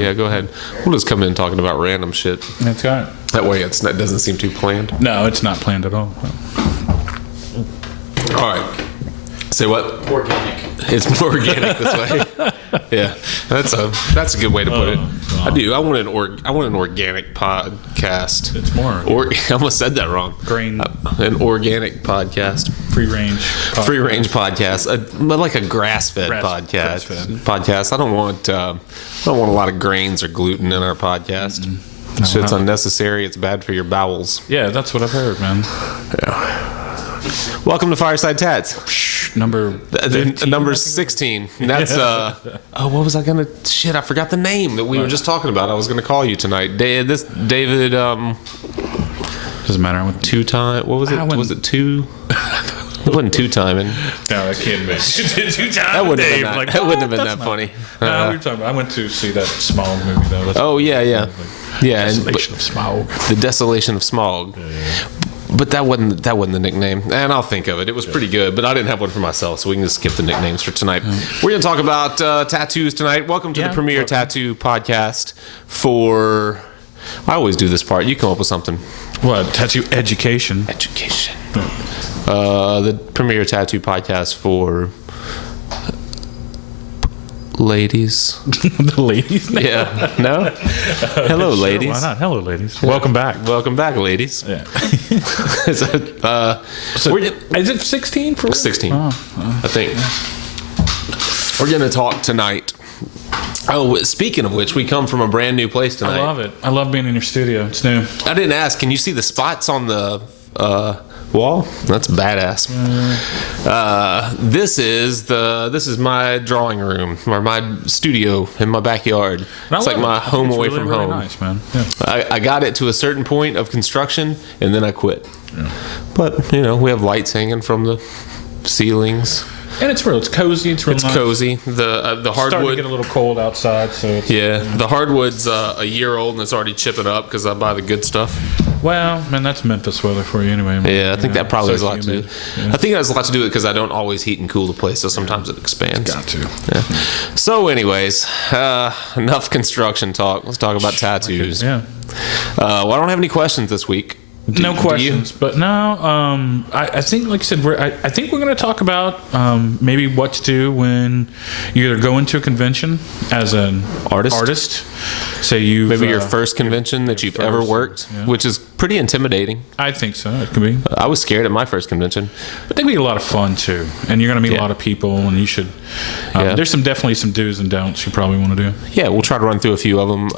Yeah, go ahead. We'll just come in talking about random shit. That's right. That way it doesn't seem too planned. No, it's not planned at all. All right. Say what? Organic. It's more organic this way. Yeah, that's a good way to put it. Wow. I do. I want an organic podcast. It's more I almost said that wrong. grain, An organic podcast. free range. Free range podcast, like a grass-fed podcast. Grass-fed. I don't want a lot of grains or gluten in our podcast. No, Shit's unnecessary. It's bad for your bowels. Yeah, that's what I've heard, man. Yeah. Welcome to Fireside Tats. Number 15, number 16. That's what was I gonna? Shit, I forgot the name that we were just talking about. I was gonna call you tonight. David. Doesn't matter. I went 2 time. What was it? Was it 2? It wasn't 2 timing. No, that can't be. 2 times. That wouldn't have been that. Like, that wouldn't have been that's that funny. No, we were talking about, I went to see that Smog movie though. That's Yeah. Desolation of Smog. The Desolation of Smog. Yeah. But that wasn't the nickname, and I'll think of it. It was pretty good, but I didn't have one for myself, so we can just skip the nicknames for tonight. We're going to talk about tattoos tonight. Welcome to the premier tattoo podcast for... I always do this part. You come up with something. What? Tattoo education. Education. The premier tattoo podcast for... ladies. The ladies? Yeah. No? Hello, Sure, ladies. why not? Hello, ladies. Welcome back. Welcome back, ladies. Yeah. Is it 16 for real? 16, I think. We're going to talk tonight. Oh, speaking of which, we come from a brand new place tonight. I love it. I love being in your studio. It's new. I didn't ask. Can you see the spots on the wall? That's badass. This is my drawing room or my studio in my backyard. It's like my home away from home. Nice, man. Yeah. I got it to a certain point of construction and then I quit. Yeah. But we have lights hanging from the ceilings. And it's real. It's cozy. It's real nice. Cozy. The hardwood. Starting to get a little cold outside, so it's, the hardwood's a year old and it's already chipping up because I buy the good stuff. Well, man, that's Memphis weather for you anyway. Man. Yeah, I think that probably has a lot to do. Yeah. I think it has a lot to do with it because I don't always heat and cool the place, so sometimes it expands. It's got to. Yeah. So, anyways, enough construction talk. Let's talk about tattoos. Yeah. Well, I don't have any questions this week. No questions, but no. I think, like I said, I think we're going to talk about maybe what to do when you either go into a convention as an artist. Say you maybe your first convention that you've ever worked, which is pretty intimidating. I think so. It could be. I was scared at my first convention, but they can be a lot of fun too, and you're going to meet a lot of people, and you should. There's definitely some do's and don'ts you probably want to do. Yeah, we'll try to run through a few of them,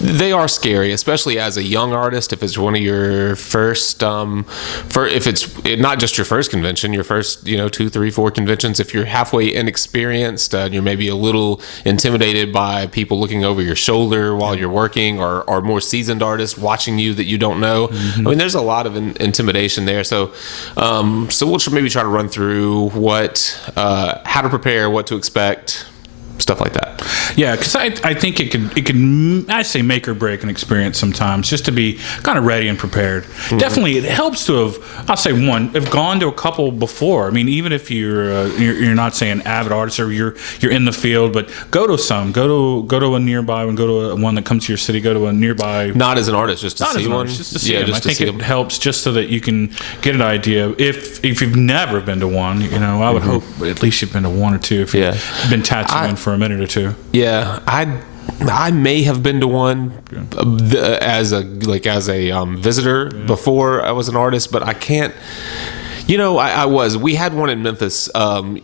they are scary, especially as a young artist. If it's one of your first, if it's not just your first convention, your first, 2, 3, 4 conventions. If you're halfway inexperienced, you're maybe a little intimidated by people looking over your shoulder while you're working, or more seasoned artists watching you that you don't know. Mm-hmm. I mean, there's a lot of intimidation there. So we'll maybe try to run through how to prepare, what to expect. Stuff like that. Yeah, because I think it could I say make or break an experience sometimes, just to be kind of ready and prepared. Mm-hmm. Definitely, it helps to have, I'll say have gone to a couple before. I mean, even if you're not saying avid artist or you're in the field, but go to some, go to a nearby one, go to one that comes to your city, go to a nearby. Not as an artist, just to see one. Just to see them. I think it helps just so that you can get an idea. If you've never been to one, I would hope at least you've been to one or two. If you've been tattooing for a minute or two. Yeah, I may have been to one as a visitor before I was an artist, but I can't. We had one in Memphis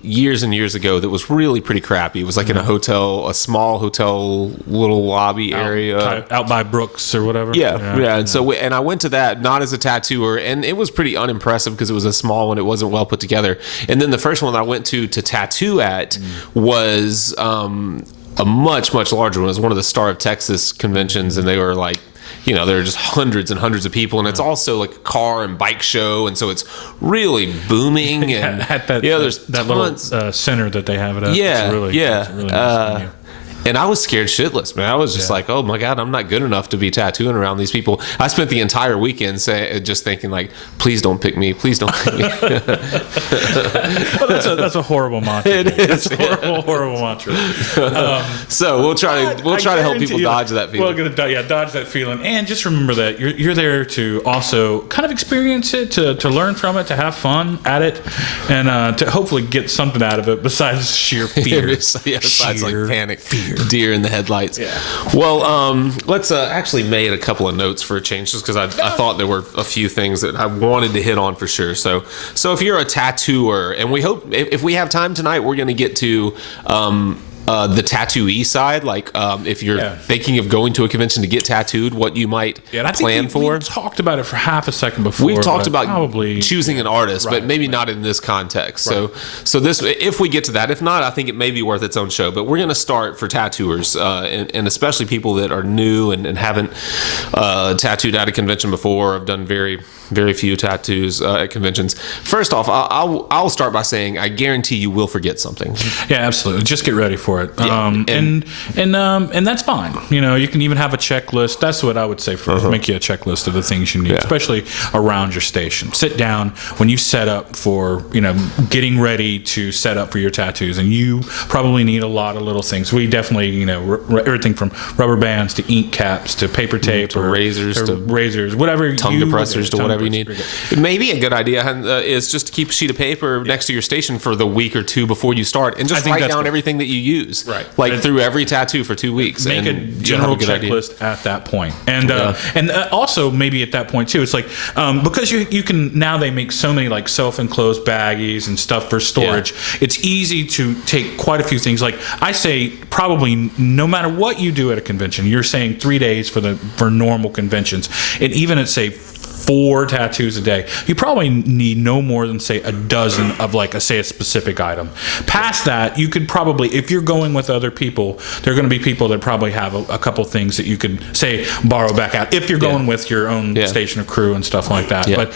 years and years ago that was really pretty crappy. It was like in a small hotel, little lobby area out by Brooks or whatever. Yeah. And so I went to that not as a tattooer, and it was pretty unimpressive because it was a small one. It wasn't well put together. And then the first one I went to tattoo at was a much, much larger one. It was one of the Star of Texas conventions, and they were like, there are just hundreds and hundreds of people, and it's also like a car and bike show, and so it's really booming. And at there's that little center that they have it at. It's really nice venue. And I was scared shitless, man. I was just like, oh my God, I'm not good enough to be tattooing around these people. I spent the entire weekend just thinking like, please don't pick me. Please don't pick me. Well, that's a horrible mantra. It is. That's a horrible mantra. So we'll try to help people dodge that feeling. Well, dodge that feeling. And just remember that you're there to also kind of experience it, to learn from it, to have fun at it, and to hopefully get something out of it besides sheer fear. Besides like panic, fear. Deer in the headlights. Yeah. Well, let's actually made a couple of notes for a change, just because I thought there were a few things that I wanted to hit on for sure. So if you're a tattooer, and we hope if we have time tonight, we're going to get to the tattooee side, like if you're thinking of going to a convention to get tattooed, what you might plan for. We talked about it for half a second before. We've talked about probably choosing an artist, but maybe not in this context. Right. So this, if we get to that, if not, I think it may be worth its own show. But we're going to start for tattooers, and especially people that are new and haven't tattooed at a convention before, have done very few tattoos at conventions. First off, I'll start by saying I guarantee you will forget something. Yeah, absolutely. Just get ready for it. Yeah, and that's fine. You can even have a checklist. That's what I would say first. Make you a checklist of the things you need, especially around your station. Sit down when you set up for, getting ready to set up for your tattoos, and you probably need a lot of little things. We definitely, everything from rubber bands to ink caps to paper tape to razors, whatever, tongue depressors to whatever you need. Maybe a good idea is just to keep a sheet of paper next to your station for the week or two before you start, and just write down everything that you use, like through every tattoo for 2 weeks. Make a general checklist at that point, and also maybe at that point too, it's like because you can now, they make so many like self-enclosed baggies and stuff for storage. It's easy to take quite a few things. Like I say, probably no matter what you do at a convention, you're saying 3 days for normal conventions, and even at say 4 tattoos a day, you probably need no more than say a dozen of like a specific item. Past that, you could probably, if you're going with other people, there are going to be people that probably have a couple things that you could say borrow back out if you're going with your own station of crew and stuff like that. But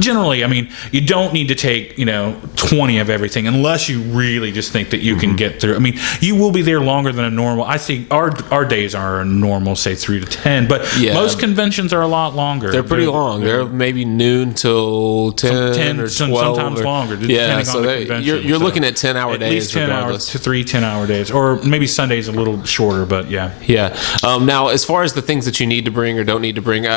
generally, I mean, you don't need to take 20 of everything unless you really just think that you can get through. I mean, you will be there longer than a normal. I think our days are a normal, say 3 to 10, but most conventions are a lot longer. They're pretty long. They're maybe noon till 10 or 12. Sometimes longer. Yeah, so you're looking at 10-hour days. At least 10 hours to 3 10-hour days. Or maybe Sunday's a little shorter, but yeah. Yeah. Now, as far as the things that you need to bring or don't need to bring, you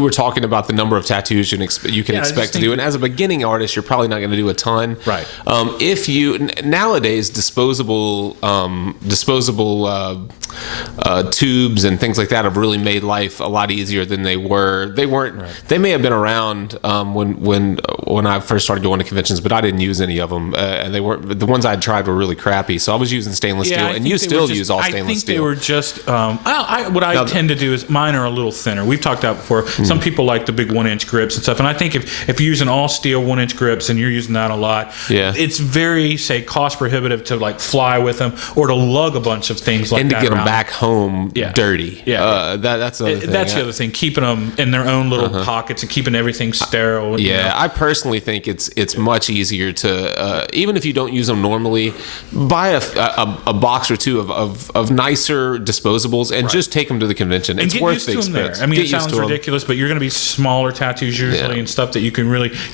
were talking about the number of tattoos you can expect to do, and as a beginning artist, you're probably not going to do a ton. Right. If you nowadays disposable tubes and things like that have really made life a lot easier than they were. They weren't. Right. They may have been around when I first started going to conventions, but I didn't use any of them, and they weren't. The ones I tried were really crappy. So I was using stainless steel, and you still use all stainless steel. I think they were just. What I tend to do is mine are a little thinner. We've talked about before. Some people like the big 1-inch grips and stuff, and I think if you're using all steel 1-inch grips and you're using that a lot, it's very cost prohibitive to like fly with them or to lug a bunch of things like that, and to get around. Them back home dirty. That's the other thing. That's the other thing. Keeping them in their own little pockets and keeping everything sterile. I personally think it's much easier to even if you don't use them normally, buy a box or two of nicer disposables and just take them to the convention. It's worth the expense. I mean, it sounds ridiculous, but you're going to be smaller tattoos usually and stuff that you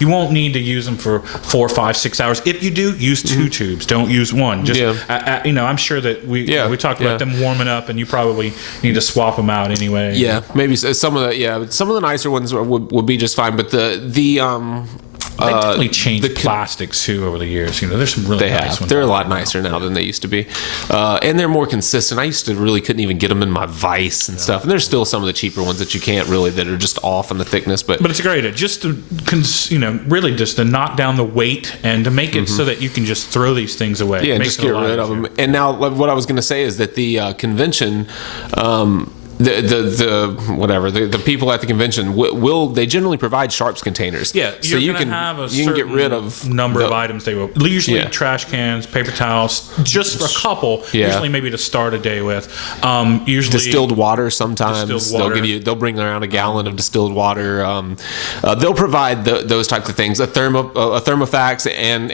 won't need to use them for 4, 5, 6 hours. If you do, use 2 tubes. Don't use one. Just I'm sure that we talked about them warming up, and you probably need to swap them out anyway. Yeah, maybe some of the nicer ones would be just fine, but the They definitely changed plastics too over the years. There's some really nice ones. They're a lot nicer now than they used to be, and they're more consistent. I used to couldn't even get them in my vise and stuff. And there's still some of the cheaper ones that you can't really, that are just off on the thickness. But it's a great idea just to really just to knock down the weight and to make it so that you can just throw these things away. Yeah, just get rid of them. And now what I was going to say is that the convention. the people at the convention will they generally provide sharps containers. Yeah, so you can have a you can get rid of number of items. They will usually Yeah. trash cans, paper towels, just a couple. Yeah. Usually maybe to start a day with. Usually distilled water. Sometimes Distilled water. they'll bring around a gallon of distilled water. They'll provide those types of things. A thermofax and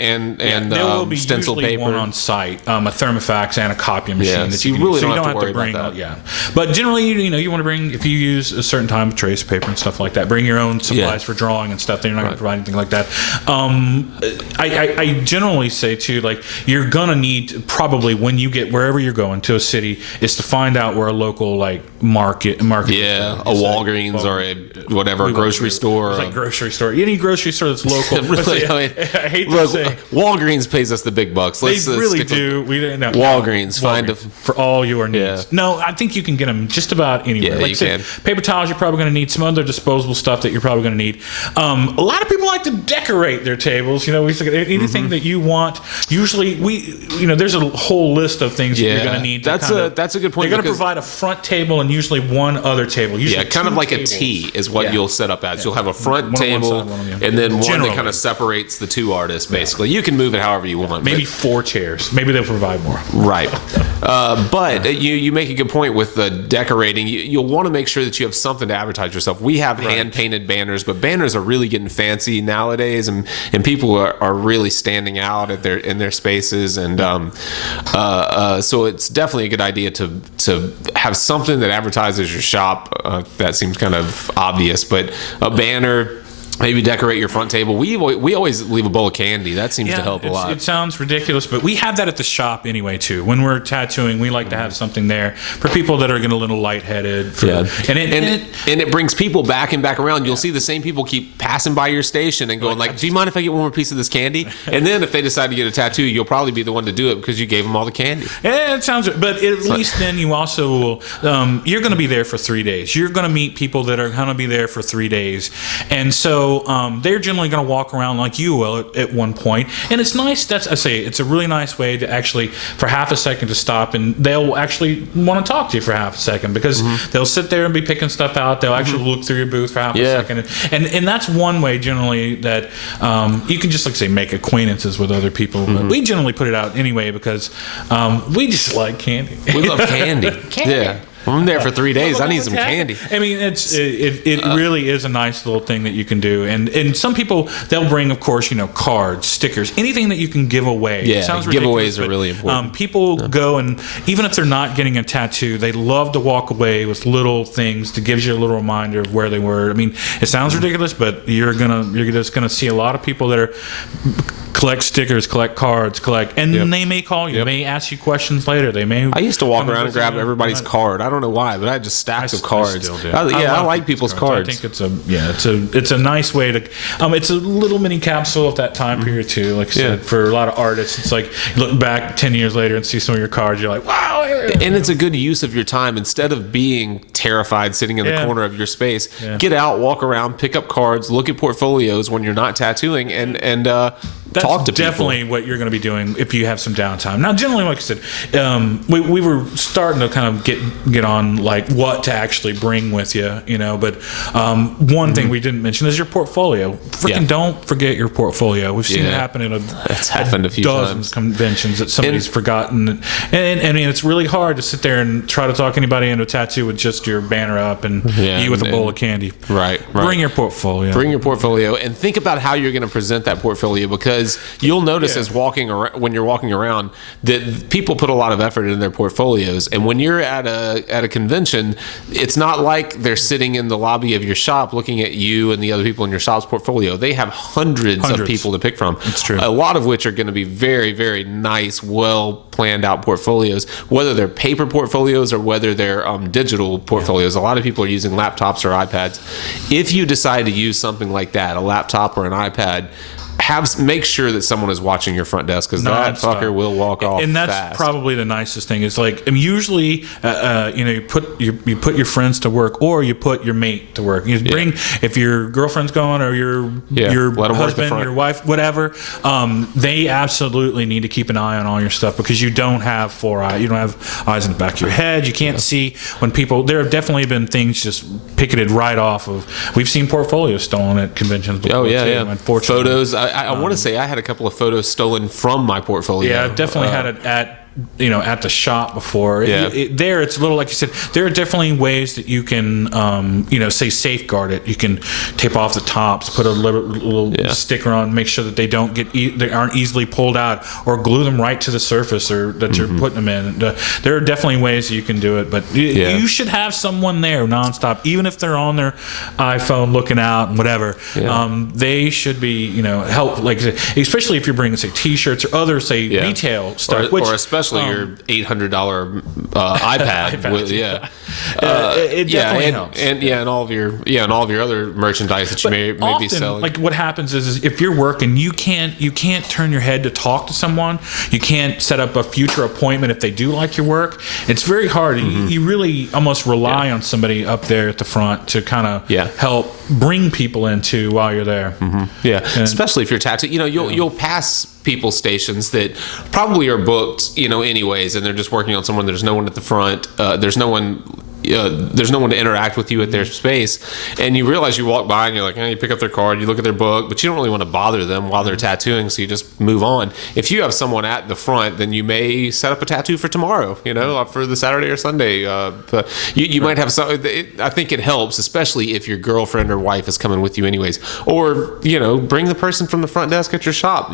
there will be stencil usually paper one on site, a thermofax and a copying machine Yeah, that so you you can really use. don't So you have to worry bring, about that. yeah. But generally, you want to bring, if you use a certain time of trace paper and stuff like that, bring your own supplies Yeah. for drawing and stuff. They're not going to provide anything like that. I generally say too, like you're gonna need probably when you get wherever you're going to a city is to find out where a local like market. Yeah, a Walgreens or a whatever grocery store. It's like grocery store. Any grocery store that's local. Really, I hate to look, say. Walgreens pays us the big bucks. They Let's really stick with do. We didn't know. Walgreens. Find a for all your needs. Yeah. No, I think you can get them just about anywhere. Yeah, like you I said, can. paper towels you're probably going to need. Some other disposable stuff that you're probably going to need. A lot of people like to decorate their tables. You know, anything that you want. Usually, there's a whole list of things that you're going to need. That's a good point. They're going to because- provide a front table and usually one other table. Usually Yeah, kind of two like tables. a T is what Yeah. you'll set up as. You'll have a front One on one table side, one on the other. and then one Generally. that kind of separates the two artists, basically. You can move it however you want. Maybe 4 chairs. Maybe they'll provide more. Right. But you make a good point with the decorating. You'll want to make sure that you have something to advertise yourself. We have hand-painted banners, but banners are really getting fancy nowadays, and people are really standing out in their spaces. And so it's definitely a good idea to have something that advertises your shop. That seems kind of obvious, but a banner. Maybe decorate your front table. We always leave a bowl of candy. That seems to help a lot. It sounds ridiculous, but we have that at the shop anyway too. When we're tattooing, we like to have something there for people that are getting a little lightheaded. And it brings people back and back around. You'll see the same people keep passing by your station and going like, "Do you mind if I get one more piece of this candy?" And then if they decide to get a tattoo, you'll probably be the one to do it because you gave them all the candy. Yeah, it sounds. But at least then you also will. You're going to be there for 3 days. You're going to meet people that are going to be there for 3 days, and so they're generally going to walk around like you will at one point. And it's nice. It's a really nice way to actually for half a second to stop, and they'll actually want to talk to you for half a second because they'll sit there and be picking stuff out. They'll actually look through your booth for half a second, and that's one way generally that you can just like say make acquaintances with other people. But we generally put it out anyway because we just like candy. We love candy. Yeah. I'm there for 3 days. I need some candy. I mean, it really is a nice little thing that you can do. And some people, they'll bring, of course, cards, stickers, anything that you can give away. Yeah, it sounds giveaways ridiculous, are really important. People go and even if they're not getting a tattoo, they love to walk away with little things to give you a little reminder of where they were. I mean, it sounds ridiculous, but you're just gonna see a lot of people that are collect stickers, collect cards, and they may call you, may ask you questions later. They may. I used to walk come around and visit grab you. everybody's card. I don't know why, but I had just stacks of cards. I still do. I love like people's cards. I think it's a nice way to. It's a little mini capsule of that time period too. Like I said, for a lot of artists, it's like you look back 10 years later and see some of your cards. You're like, wow. And it's a good use of your time. Instead of being terrified sitting in the corner of your space, get out, walk around, pick up cards, look at portfolios when you're not tattooing, and talk to people. That's definitely what you're going to be doing if you have some downtime. Now, generally, like I said, we were starting to kind of get on like what to actually bring with you, But one thing we didn't mention is your portfolio. Don't forget your portfolio. We've seen it happen in That's happened a few dozens times. Conventions that somebody's forgotten, and I mean it's really hard to sit there and try to talk anybody into a tattoo with just your banner up and you with a bowl of candy. Right. Bring your portfolio. Bring your portfolio and think about how you're going to present that portfolio because you'll notice as when you're walking around that people put a lot of effort in their portfolios, and when you're at a convention, it's not like they're sitting in the lobby of your shop looking at you and the other people in your shop's portfolio. They have hundreds of people to pick from. It's true. A lot of which are going to be very, very nice, well planned out portfolios, whether they're paper portfolios or whether they're digital portfolios. A lot of people are using laptops or iPads. If you decide to use something like that, a laptop or an iPad, make sure that someone is watching your front desk, because that Nonstop. fucker will walk off. And that's fast. probably the nicest thing. Is like, I mean, usually, you put your friends to work, or you put your mate to work. You bring if your girlfriend's going, or your Let 'em work the husband, front. your wife, whatever. They absolutely need to keep an eye on all your stuff, because you don't have 4 eyes. You don't have eyes in the back of your head. You can't see when people. There have definitely been things just picketed right off of. We've seen portfolios stolen at conventions before. Oh yeah, too, yeah. Unfortunately, Photos. I want to say I had a couple of photos stolen from my portfolio. yeah, I've definitely had it at the shop before. Yeah. It's a little, like you said, there are definitely ways that you can, say safeguard it. You can tape off the tops, put a little sticker on, make sure that they don't they aren't easily pulled out, or glue them right to the surface or that you're putting them in. There are definitely ways you can do it, but you should have someone there nonstop, even if they're on their iPhone looking out and whatever. Yeah. They should be, help, like, especially if you're bringing, say, T-shirts or other, say, retail stuff, or especially your $800 iPad. It definitely helps. And all of your other merchandise that you may often, be selling. like, what happens is if you're working, you can't turn your head to talk to someone. You can't set up a future appointment if they do like your work. It's very hard. You really almost rely on somebody up there at the front to kind of help bring people into while you're there. Yeah, especially if you're tattooed. You'll pass people stations that probably are booked, anyways, and they're just working on someone. There's no one at the front. There's no one to interact with you at their space, and you realize you walk by and you're like, you pick up their card, you look at their book, but you don't really want to bother them while they're tattooing, so you just move on. If you have someone at the front, then you may set up a tattoo for tomorrow, for the Saturday or Sunday. But you might have some. I think it helps, especially if your girlfriend or wife is coming with you anyways, or bring the person from the front desk at your shop.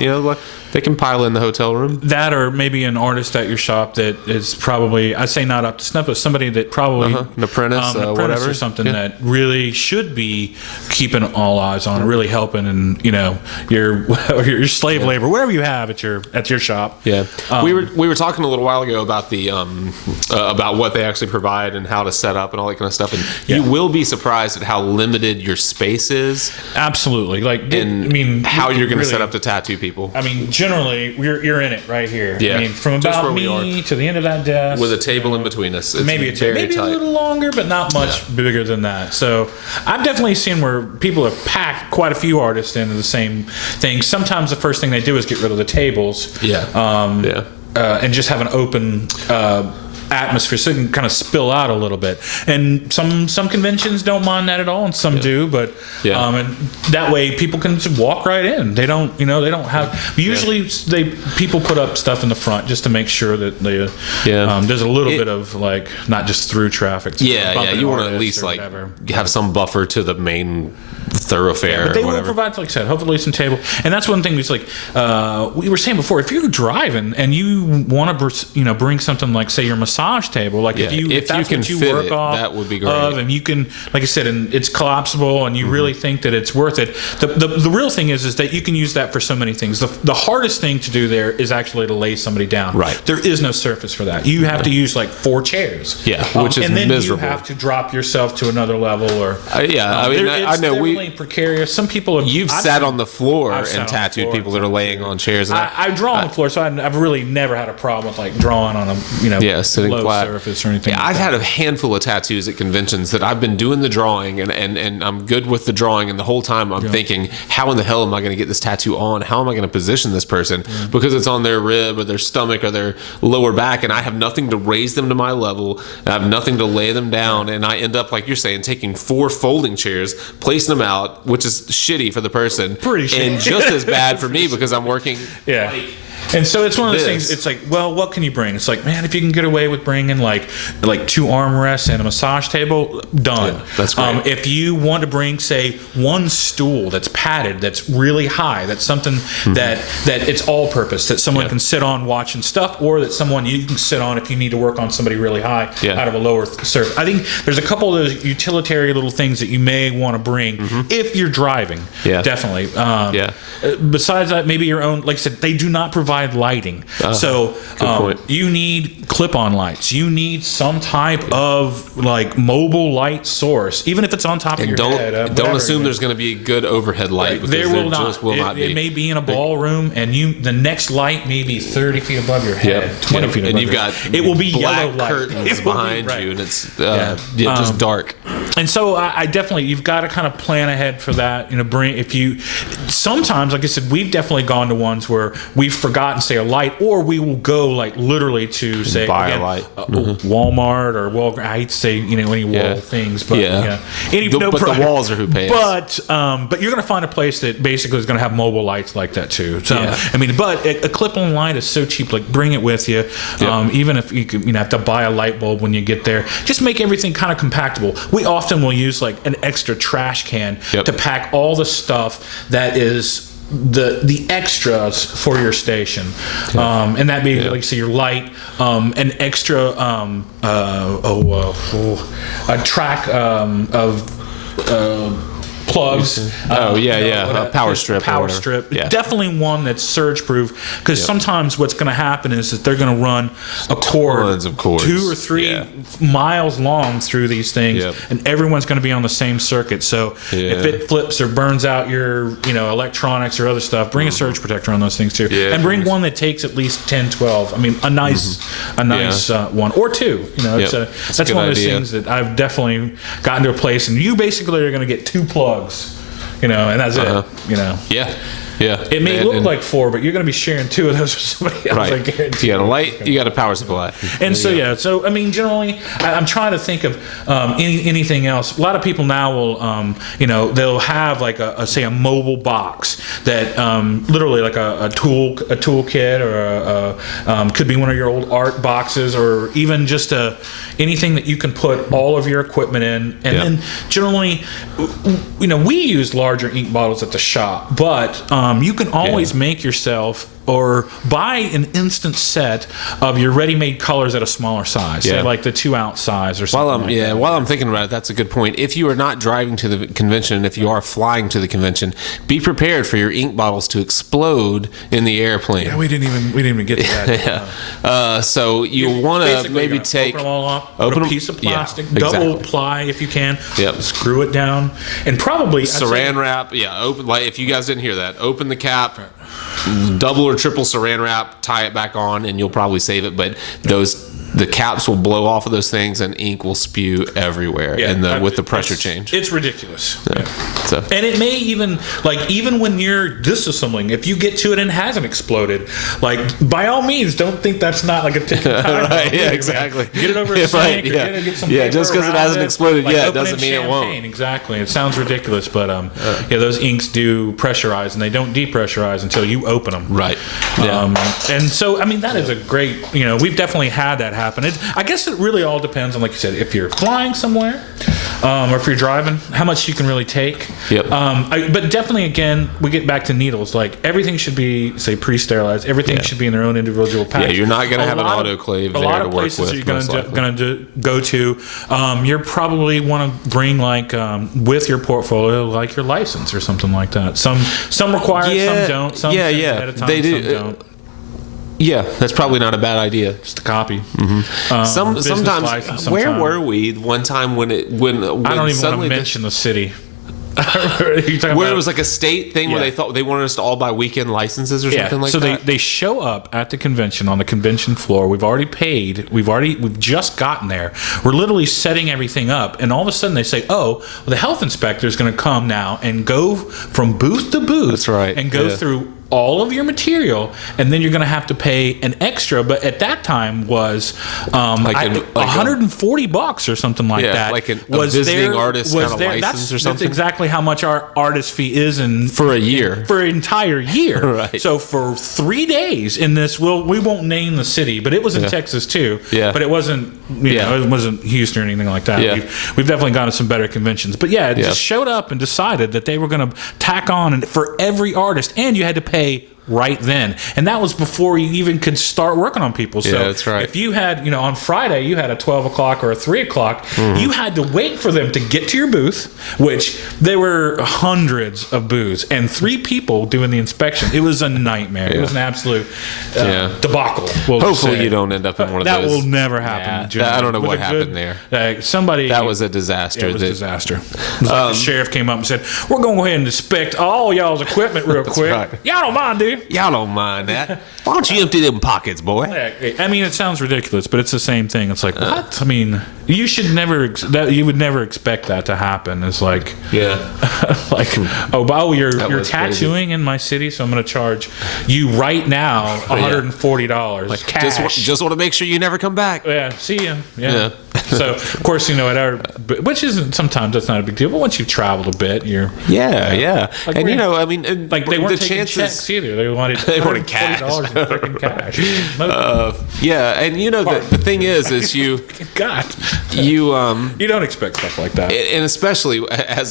They can pile in the hotel room. That, or maybe an artist at your shop that is probably, I say not up to snuff, but somebody that probably an apprentice, whatever, or something that really should be keeping all eyes on, really helping, and your slave labor, whatever you have at your shop. Yeah, we were talking a little while ago about the about what they actually provide and how to set up and all that kind of stuff, and you will be surprised at how limited your space is. Absolutely, how you're going to set up to tattoo people. I mean, generally, you're in it right here. Yeah, I mean, from about me to the end of that desk, with a table in between us. It's maybe very tight. A little longer, but not much bigger than that. So I've definitely seen where people have packed quite a few artists into the same thing. Sometimes the first thing they do is get rid of the tables. And just have an open atmosphere, so it can kind of spill out a little bit. And some conventions don't mind that at all, and some do. But and that way people can just walk right in. They don't, they don't have. Usually, people put up stuff in the front just to make sure that there's a little bit of not just through traffic. You want to at least have some buffer to the main thoroughfare. But they or will whatever. provide, like I said, hopefully some table. And that's one thing. Is we were saying before, if you're driving and you want to, bring something like, say, your massage table, if that's can what you fit work it, off that would be great. and you can, like I said, and it's collapsible, and you really think that it's worth it. The real thing is that you can use that for so many things. The hardest thing to do there is actually to lay somebody down. Right. There is no surface for that. You have to use 4 chairs. Yeah, which is and then miserable. you have to drop yourself to another level. Or I know definitely precarious. Some people have. You've sat on the floor and tattooed people that are laying on chairs. And I draw on the floor, so I've really never had a problem with drawing on a sitting low flat surface or anything. Yeah, I've had a handful of tattoos at conventions that I've been doing the drawing and I'm good with the drawing, and the whole time I'm thinking, how in the hell am I going to get this tattoo on? How am I going to position this person? Because it's on their rib or their stomach or their lower back, and I have nothing to raise them to my level. I have nothing to lay them down, and I end up, like you're saying, taking 4 folding chairs, placing them out, which is shitty for the person, Pretty shitty. and just as bad for me because I'm working. Yeah. And so it's one of those This. things. It's what can you bring? It's man, if you can get away with bringing like 2 armrests and a massage table, done. Yeah, that's great. If you want to bring, say, 1 stool that's padded, that's really high, that's something that it's all purpose, that someone can sit on watching stuff, or that someone you can sit on if you need to work on somebody really high out of a lower surface. I think there's a couple of those utilitarian little things that you may want to bring if you're driving. Yeah. Definitely. Besides that, maybe your own. Like I said, they do not provide provide lighting. So point. you need clip-on lights. You need some type of like mobile light source, even if it's on top of your head. Don't assume there's going to be a good overhead light. Right. There will not. Just will not be. It may be in a ballroom, and the next light may be 30 feet above your head, 20 feet above and you've your got head. It will be yellow black light. curtains behind you, and it's just dark. And so I definitely, you've got to kind of plan ahead for that. Sometimes, like I said, we've definitely gone to ones where we've forgotten, say, a light, or we will go like literally to say buy a light. Walmart or Walgreens. I hate to say any wall things, but the walls are who pays. But you're going to find a place that basically is going to have mobile lights like that too. So but a clip-on light is so cheap. Like bring it with you. Even if you have to buy a light bulb when you get there, just make everything kind of compactable. We often will use like an extra trash can to pack all the stuff that is the extras for your station, and that being like say your light, an extra a track of plugs. A power strip. Definitely one that's surge proof, because sometimes what's going to happen is that they're going to run a cord Tons of cords. 2 or 3 miles long through these things, and everyone's going to be on the same circuit. So if it flips or burns out your electronics or other stuff, bring a surge protector on those things too, and bring one that takes at least 10, 12. I mean, a nice one or 2. That's one of those things that I've definitely gotten to a place, and you basically are going to get 2 plugs. And that's it. It may look like 4, but you're going to be sharing 2 of those with somebody else. I guarantee. You got a light, you got a power supply. And so I mean, generally, I'm trying to think of anything else. A lot of people now will, they'll have like a mobile box that literally like a toolkit, or could be one of your old art boxes, or even just anything that you can put all of your equipment in. And then generally, we use larger ink bottles at the shop, but you can always make yourself or buy an instant set of your ready-made colors at a smaller size, say like the 2-ounce size or something. While I'm thinking about it, that's a good point. If you are not driving to the convention, and if you are flying to the convention, be prepared for your ink bottles to explode in the airplane. Yeah, we didn't even get to that. So you want to maybe take open them all up, put a piece of plastic, double ply if you can, screw it down, and probably saran wrap. Open, like if you guys didn't hear that, open the cap. Double or triple saran wrap, tie it back on, and you'll probably save it. But the caps will blow off of those things, and ink will spew everywhere. With the pressure change, it's ridiculous. So. And it may even when you're disassembling, if you get to it and it hasn't exploded, like by all means, don't think that's not like a ticking time. Exactly. Get it over a sink, or get some paper just because it hasn't exploded yet doesn't mean it won't. Exactly. It sounds ridiculous, but those inks do pressurize, and they don't depressurize until you open them. Right. And so I mean that is a great. We've definitely had that happen. I guess it really all depends on, like you said, if you're flying somewhere, or if you're driving, how much you can really take. But definitely, again, we get back to needles. Like everything should be, say, pre-sterilized. Everything should be in their own individual package. Yeah, you're not going to have an autoclave there to work with. A lot of places you're going to go to, you probably want to bring with your portfolio, like your license or something like that. Some require it, some don't. Some ahead of time, they do. Some don't. Yeah, that's probably not a bad idea. Just a copy. Sometimes, where were we one time when I don't even want to mention the city. Where it was like a state thing where they thought they wanted us to all buy weekend licenses or something like that. So they show up at the convention on the convention floor. We've already paid. We've just gotten there. We're literally setting everything up, and all of a sudden they say, "Oh, well, the health inspector is going to come now and go from booth to booth." That's right. And go through all of your material, and then you're going to have to pay an extra. But at that time was $140 or something like that. Like a visiting artist kind of license or something. That's exactly how much our artist fee is for a year, for an entire year. Right. So for 3 days in this, we won't name the city, but it was in Texas too. But it wasn't, it wasn't Houston or anything like that. We've definitely gone to some better conventions. But it just showed up and decided that they were going to tack on for every artist, and you had to pay right then. And that was before you even could start working on people. So that's right. if you had, on Friday, you had a 12 o'clock or a 3 o'clock, you had to wait for them to get to your booth, which there were hundreds of booths and 3 people doing the inspection. It was a nightmare. It was an absolute debacle. Hopefully you don't end up in one of those. That will never happen. I don't know what happened there. That was a disaster. It was a disaster. It was like the sheriff came up and said, we're going to go ahead and inspect all y'all's equipment real quick. Right. Y'all don't mind, do you? Y'all don't mind that. Why don't you empty them pockets, boy? I mean, it sounds ridiculous, but it's the same thing. It's like, what? I mean, you should never, you would never expect that to happen. It's like, you're tattooing in my city, so I'm going to charge you right now $140 cash. Just want to make sure you never come back. Yeah, see you. Yeah. So, of course, which isn't, sometimes that's not a big deal, but once you've traveled a bit, you're... Yeah. Like, and, I mean... Like, they weren't taking checks either. They wanted cash. $40 in freaking cash. And, the thing is you... God. You don't expect stuff like that. And especially as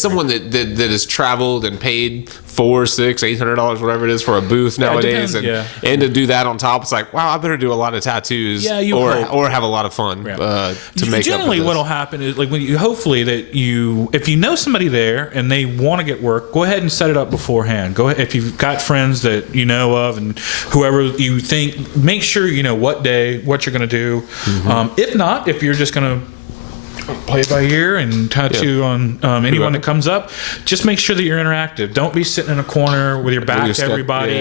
someone that has traveled and paid $400, $600, $800, whatever it is for a booth nowadays, and to do that on top, it's like, wow, I better do a lot of tattoos, or have a lot of fun to make. Generally, up for what'll happen is like if you know somebody there and they want to get work, go ahead and set it up beforehand. Go ahead if you've got friends that you know of and whoever you think, make sure you know what day, what you're going to do. If not, if you're just going to play it by ear and tattoo on anyone that comes up, just make sure that you're interactive. Don't be sitting in a corner with your back to everybody,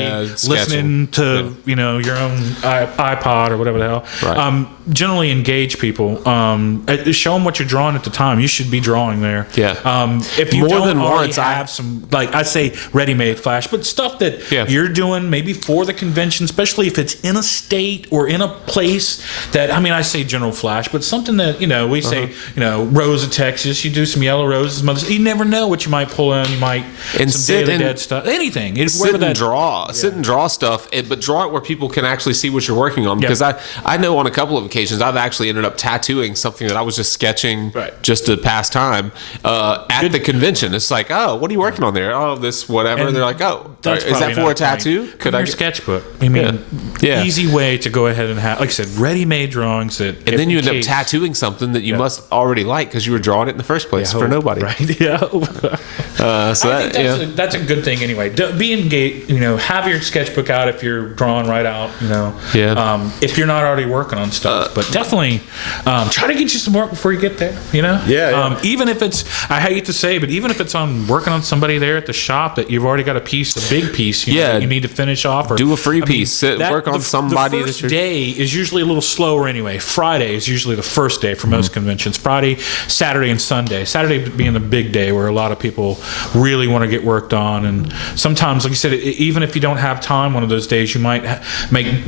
listening to your own iPod or whatever the hell. Right. Generally engage people. Show them what you're drawing at the time. You should be drawing there. If you don't already have some, like I say, ready-made flash, but stuff that you're doing maybe for the convention, especially if it's in a state or in a place that, I say general flash, but something that we say. Rose of Texas, you do some yellow roses, you never know what you might pull in. You might some Day of the Dead stuff, anything. Sit and draw stuff, but draw it where people can actually see what you're working on. Because I know on a couple of occasions I've actually ended up tattooing something that I was just sketching just to pass time at the convention. It's like, oh, what are you working on there? Oh, this whatever. And they're like, oh, is that for a tattoo? Could your sketchbook? Easy way to go ahead and have, like I said, ready-made drawings. And then you end up tattooing something that you must already like because you were drawing it in the first place for nobody. Right? That's a good thing anyway. Be engaged. Have your sketchbook out if you're drawing right out. If you're not already working on stuff, but definitely try to get you some work before you get there. Even if it's, I hate to say, but even if it's on working on somebody there at the shop that you've already got a big piece. You need to finish off or do a free piece. Work on somebody. The first day is usually a little slower anyway. Friday is usually the first day for most conventions. Friday, Saturday, and Sunday. Saturday being the big day where a lot of people really want to get worked on. And sometimes, like you said, even if you don't have time one of those days, you might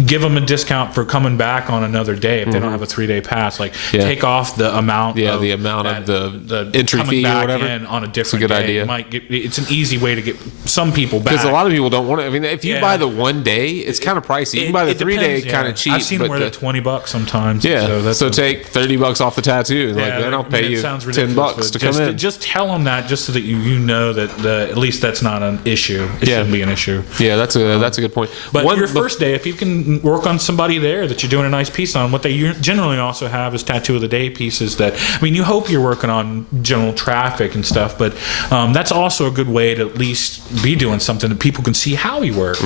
give them a discount for coming back on another day if they don't have a 3-day pass. Take off the amount of the entry fee or whatever on a different day. Idea. It's an easy way to get some people back. Because a lot of people don't want to. If you buy the 1 day, it's kind of pricey. You can buy the 3-day kind of cheap. I've seen them where they're $20 sometimes. So take $30 off the tattoo. Then I'll pay you $10 to come in. Just tell them that, just so that you know that at least that's not an issue. It shouldn't be an issue. Yeah, that's a good point. But your first day, if you can work on somebody there that you're doing a nice piece on, what they generally also have is tattoo of the day pieces. That you hope you're working on general traffic and stuff, but that's also a good way to at least be doing something that people can see how you work.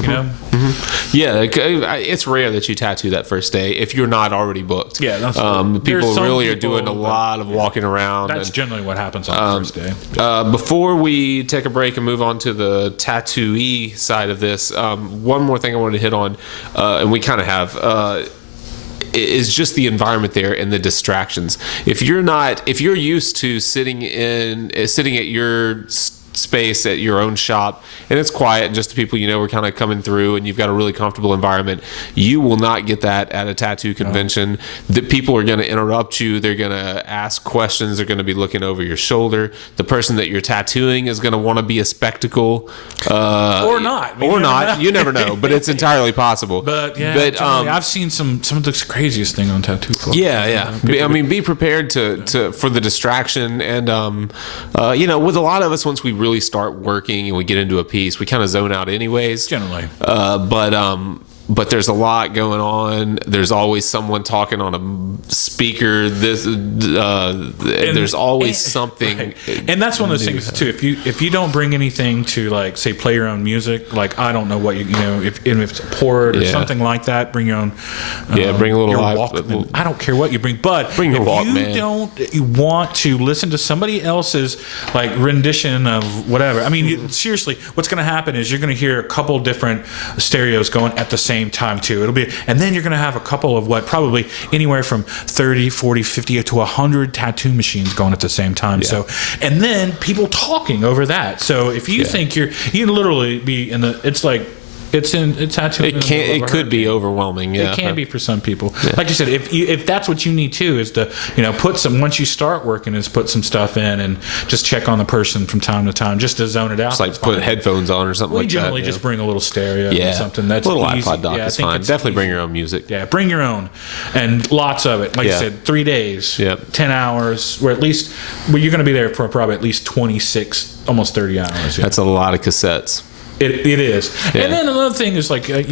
Yeah, it's rare that you tattoo that first day if you're not already booked. People really are doing a lot of walking around. That's generally what happens on the first day. Before we take a break and move on to the tattooee side of this, one more thing I wanted to hit on, and we kind of have, is just the environment there and the distractions. If you're used to sitting at your space at your own shop and it's quiet and just the people are kind of coming through and you've got a really comfortable environment, you will not get that at a tattoo convention. The people are going to interrupt you, they're going to ask questions, they're going to be looking over your shoulder. The person that you're tattooing is going to want to be a spectacle, or not. You never know, but it's entirely possible. But I've seen some of the craziest thing on tattoo clubs. Be prepared to for the distraction and with a lot of us, once we really really start working and we get into a piece, we kind of zone out anyways. Generally. But there's a lot going on. There's always someone talking on a speaker. There's always something. Right. And that's one of those things too. If you don't bring anything to, like, say, play your own music, like, I don't know what if it's a port or something like that, bring your own. Bring a little Walkman. I don't care what you bring, but bring your Walkman. You want to listen to somebody else's, like, rendition of whatever. I mean, seriously, what's going to happen is you're going to hear a couple different stereos going at the same time too. And then you're going to have a couple of probably anywhere from 30, 40, 50 to 100 tattoo machines going at the same time. Yeah. So, and then people talking over that. So if you think you can literally be it's tattoo. It could be overwhelming. Yeah, it can be for some people. Yeah. Like you said, if that's what you need too, is to put some, once you start working, is put some stuff in and just check on the person from time to time, just to zone it out. Just like put headphones on or something like that. We generally just bring a little stereo or something. That's a little easy. iPod dock is fine. Definitely bring your own music. Yeah, bring your own, and lots of it. Like you said, 3 days, 10 hours, or at least you're going to be there for probably at least 26, almost 30 hours. Yeah. That's a lot of cassettes. It is. Yeah. And then another thing is, like, what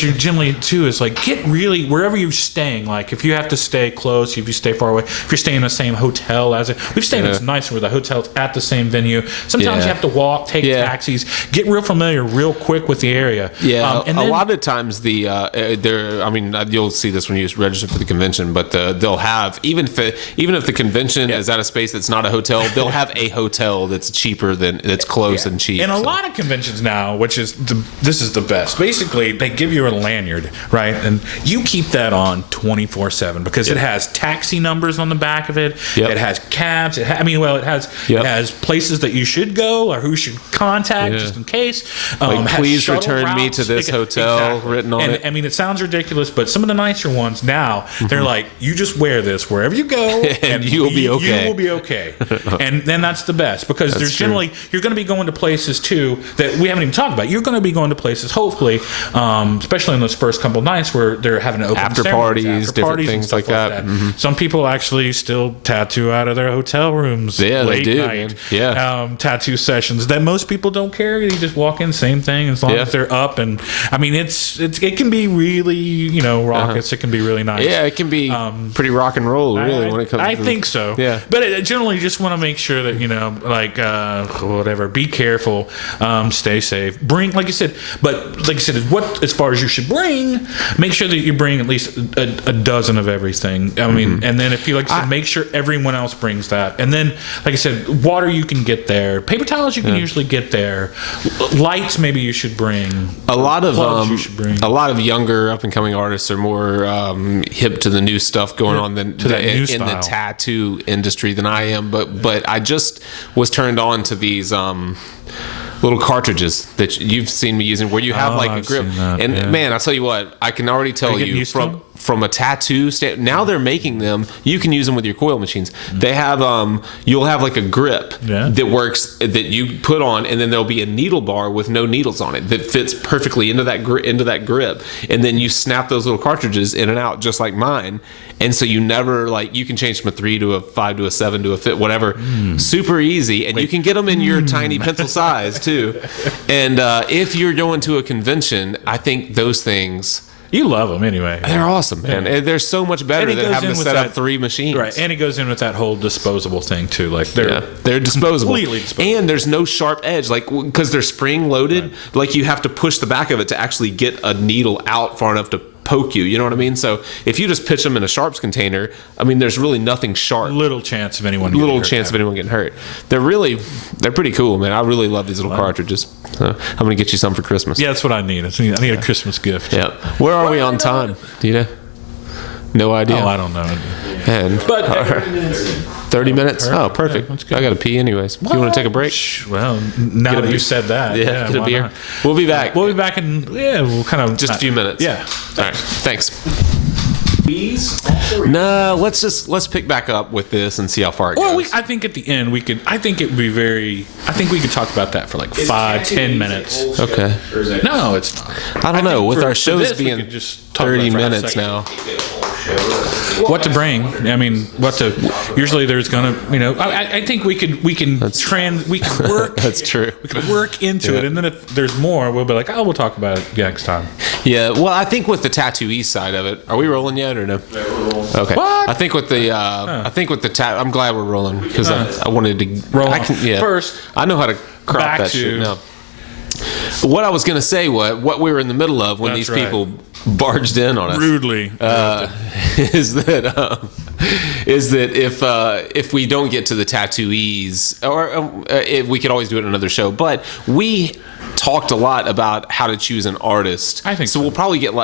you're generally too is, like, get really wherever you're staying. Like, if you have to stay close, if you stay far away, if you're staying in the same hotel we've stayed in this nice where the hotel's at the same venue. Sometimes you have to walk, take taxis, get real familiar real quick with the area. Yeah. And a lot of times you'll see this when you just register for the convention, but they'll have, even if the convention is at a space that's not a hotel, they'll have a hotel that's cheaper that's close and cheap. And a lot of conventions now, this is the best. Basically, they give you a lanyard, right? And you keep that on 24/7 because it has taxi numbers on the back of it. Yep. It has cabs. It has places that you should go or who should contact just in case. Please return me to this hotel written on it. I mean, it sounds ridiculous, but some of the nicer ones now, they're like, you just wear this wherever you go, and you'll be okay. You will be okay. And then that's the best because there's generally you're going to be going to places too that we haven't even talked about. You're going to be going to places, hopefully, especially in those first couple of nights where they're having open after parties, different things like that. Mm-hmm. Some people actually still tattoo out of their hotel rooms. Yeah, late they do. Night, tattoo sessions that most people don't care. You just walk in, same thing, as long as they're up. And I mean, it can be really, raucous. It can be really nice. Yeah, it can be pretty rock and roll, really, when it comes. I think so. Yeah, but generally, you just want to make sure that whatever. Be careful. Stay safe. Bring, like you said, as far as you should bring, make sure that you bring at least a dozen of everything. I mean, and then if you make sure everyone else brings that. And then, like I said, water you can get there. Paper towels you can usually get there. Lights maybe you should bring. A lot of younger up and coming artists are more hip to the new stuff going on in the tattoo industry than I am. But I just was turned on to these little cartridges that you've seen me using where you have a grip. Man, I'll tell you what, I can already tell you from a tattoo stand. Now they're making them. You can use them with your coil machines. They have you'll have like a grip that works that you put on, and then there'll be a needle bar with no needles on it that fits perfectly into that grip, and then you snap those little cartridges in and out just like mine. And so you never you can change from a 3 to a 5 to a 7 to a fit, whatever. Super easy, and you can get them in your tiny pencil size too. And if you're going to a convention, I think those things. You love them anyway. They're awesome, man. Yeah. They're so much better than having to set up 3 machines. Right, and it goes in with that whole disposable thing too. Like they're disposable. Completely disposable. And there's no sharp edge, because they're spring loaded. Right. You have to push the back of it to actually get a needle out far enough to poke you. You know what I mean? So if you just pitch them in a sharps container, I mean, there's really nothing sharp. Little chance of anyone getting hurt. They're pretty cool, man. I really love these little cartridges. I'm gonna get you some for Christmas. Yeah, that's what I need. I need a Christmas gift. Yeah. Where are we on time? Do you know? No idea. Oh, I don't know. And but 30 minutes? Oh, perfect. I got to pee anyways. Do you want to take a break? Well, now that you said that. Yeah, get a beer. We'll be back. We'll be back in, we'll kind of... Just a few minutes. Yeah. All right. Thanks. No, let's pick back up with this and see how far it goes. Well, I think at the end we could talk about that for 5-10 minutes. Okay. No, it's not. I don't know. With our shows being 30 minutes now. what to bring. I mean, usually there's gonna, I think we can work. That's true. We can work into it, and then if there's more, we'll be like, we'll talk about it next time. Yeah, well, I think with the tattooee side of it, are we rolling yet or no? Yeah, we're rolling. Okay. What? I think with the, I'm glad we're rolling because I wanted to roll. First, I know how to crop back that to- shit now. What I was going to say, what we were in the middle of when That's these right. people barged in on us, Rudely. is that if we don't get to the tattooees, or if we could always do it in another show, but we talked a lot about how to choose an artist. I think so. We'll probably get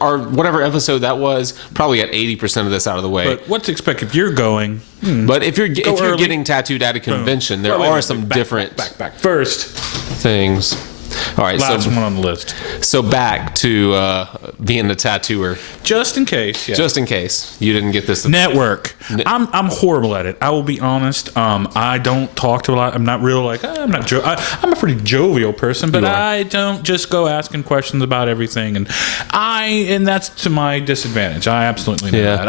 our whatever episode that was, probably get 80% of this out of the way. But what to expect if you're going? But if you're early. getting tattooed at a convention, there are some different Back. First, things. All right, last so one on the list. so back to being a tattooer, Just in case. Yeah. just in case you didn't get this. Network. I'm horrible at it. I will be honest. I don't talk to a lot. I'm not real I'm a pretty jovial person, but You are. I don't just go asking questions about everything, and that's to my disadvantage. I absolutely know Yeah. that.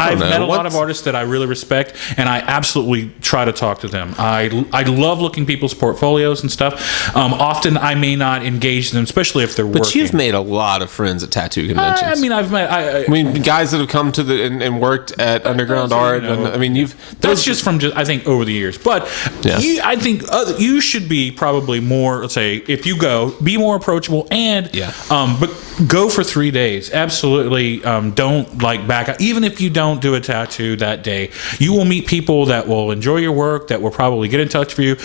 I've know. met a lot What's- of artists that I really respect, and I absolutely try to talk to them. I love looking people's portfolios and stuff. Often I may not engage them, especially if they're But working. you've made a lot of friends at tattoo conventions. I mean, I've met. I mean, guys that have come to and worked at Underground Art. And, I mean, That's just from I think over the years, but Yeah. I think you should be probably more. Let's say if you go, be more approachable and but go for 3 days. Absolutely, don't back out. Even if you don't do a tattoo that day, you will meet people that will enjoy your work, that will probably get in touch with you,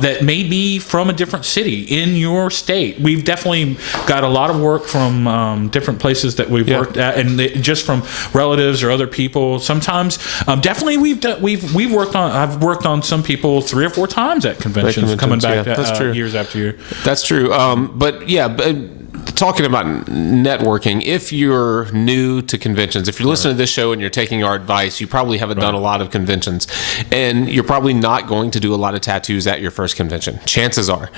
that may be from a different city in your state. We've definitely got a lot of work from different places that we've worked at, and just from relatives or other people. Sometimes, definitely we've worked on. I've worked on some people 3 or 4 times at conventions, coming back that's true. years after year. That's true. But talking about networking, if you're new to conventions, if you're listening to this show and you're taking our advice, you probably haven't done a lot of conventions, and you're probably not going to do a lot of tattoos at your first convention. Chances are,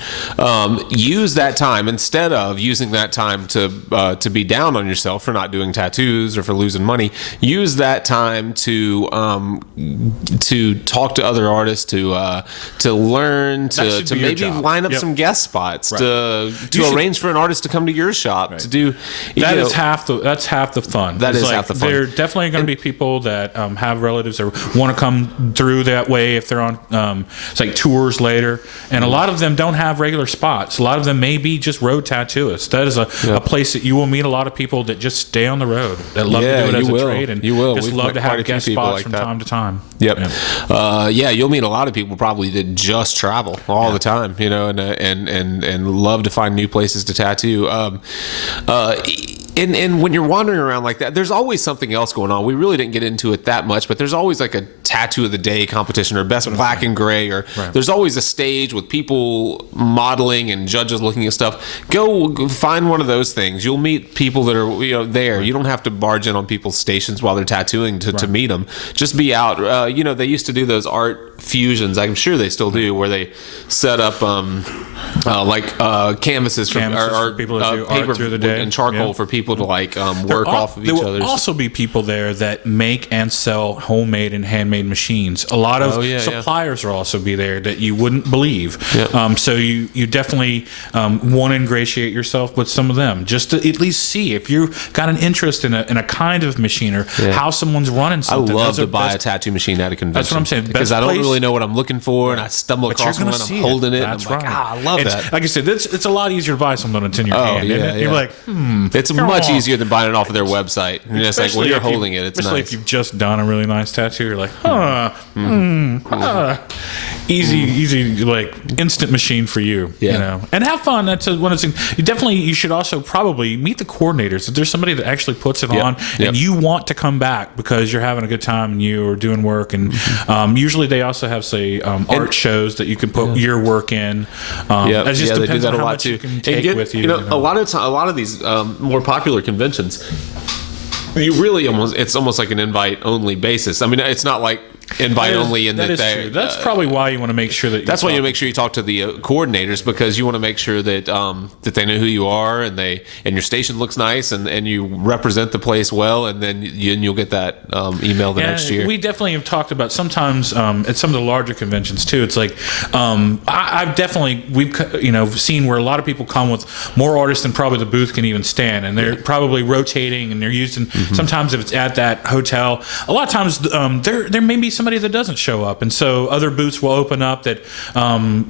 use that time instead of using that time to be down on yourself for not doing tattoos or for losing money. Use that time to talk to other artists, to learn, to be your maybe job. line up Yep. some guest spots, to You should- arrange for an artist to come to your shop to do. That's half the fun. That It's is half the fun. There are definitely going to be people that have relatives or want to come through that way if they're on it's like tours later, and a lot of them don't have regular spots. A lot of them may be just road tattooists. That is a place that you will meet a lot of people that just stay on the road, that love to do it as a trade, and You will. just We've love met to quite a have few guest people spots like from that. time to time. Yep. Yeah. You'll meet a lot of people probably that just travel all the time, and love to find new places to tattoo. And when you're wandering around like that, there's always something else going on. We really didn't get into it that much, but there's always like a tattoo of the day competition or best black and gray, or there's always a stage with people modeling and judges looking at stuff. Go find one of those things. You'll meet people that are there. You don't have to barge in on people's stations while they're tattooing to meet them. Just be out. They used to do those art fusions. I'm sure they still do, where they set up canvases for people to do art paper through the day. and charcoal Yeah. for people to work off of each There other's. will also be people there that make and sell homemade and handmade machines. A lot of suppliers will also be there that you wouldn't believe. Yeah. So you definitely want to ingratiate yourself with some of them, just to at least see if you've got an interest in a kind of machine or how someone's running I something. love Those to are buy a best- tattoo machine at a convention. That's what I'm saying. Because Best I don't place- really know what I'm looking for, and I stumble But you're across going one, to see I'm holding it. That's and I'm right. like, I love that. Like I said, it's a lot easier to buy something that's in your hand. yeah, isn't it? yeah. You're like, It's come much on. easier than buying it off of their website. And it's like when you're if you- holding it, it's especially nice. if you've just done a really nice tattoo, you're like, easy, like instant machine for you. Yeah. And have fun. That's one of the things. You should also probably meet the coordinators. If there's somebody that actually puts it on, and you want to come back because you're having a good time and you are doing work, and usually they also have art shows that you can put your work in. It just they do depends that on a how lot much too. you can And take with you. a lot of these more popular conventions, you really it's almost like an invite only basis. I mean, it's not like invite only, and that is they true. That's probably why you want to make sure that that's why you make sure you talk to the coordinators, because you want to make sure that that they know who you are, and your station looks nice, and you represent the place well, and then you'll get that email the next year. We definitely have talked about sometimes at some of the larger conventions too. It's like we've seen where a lot of people come with more artists than probably the booth can even stand, and they're probably rotating, and they're using sometimes if it's at that hotel. A lot of times there may be somebody that doesn't show up, and so other booths will open up that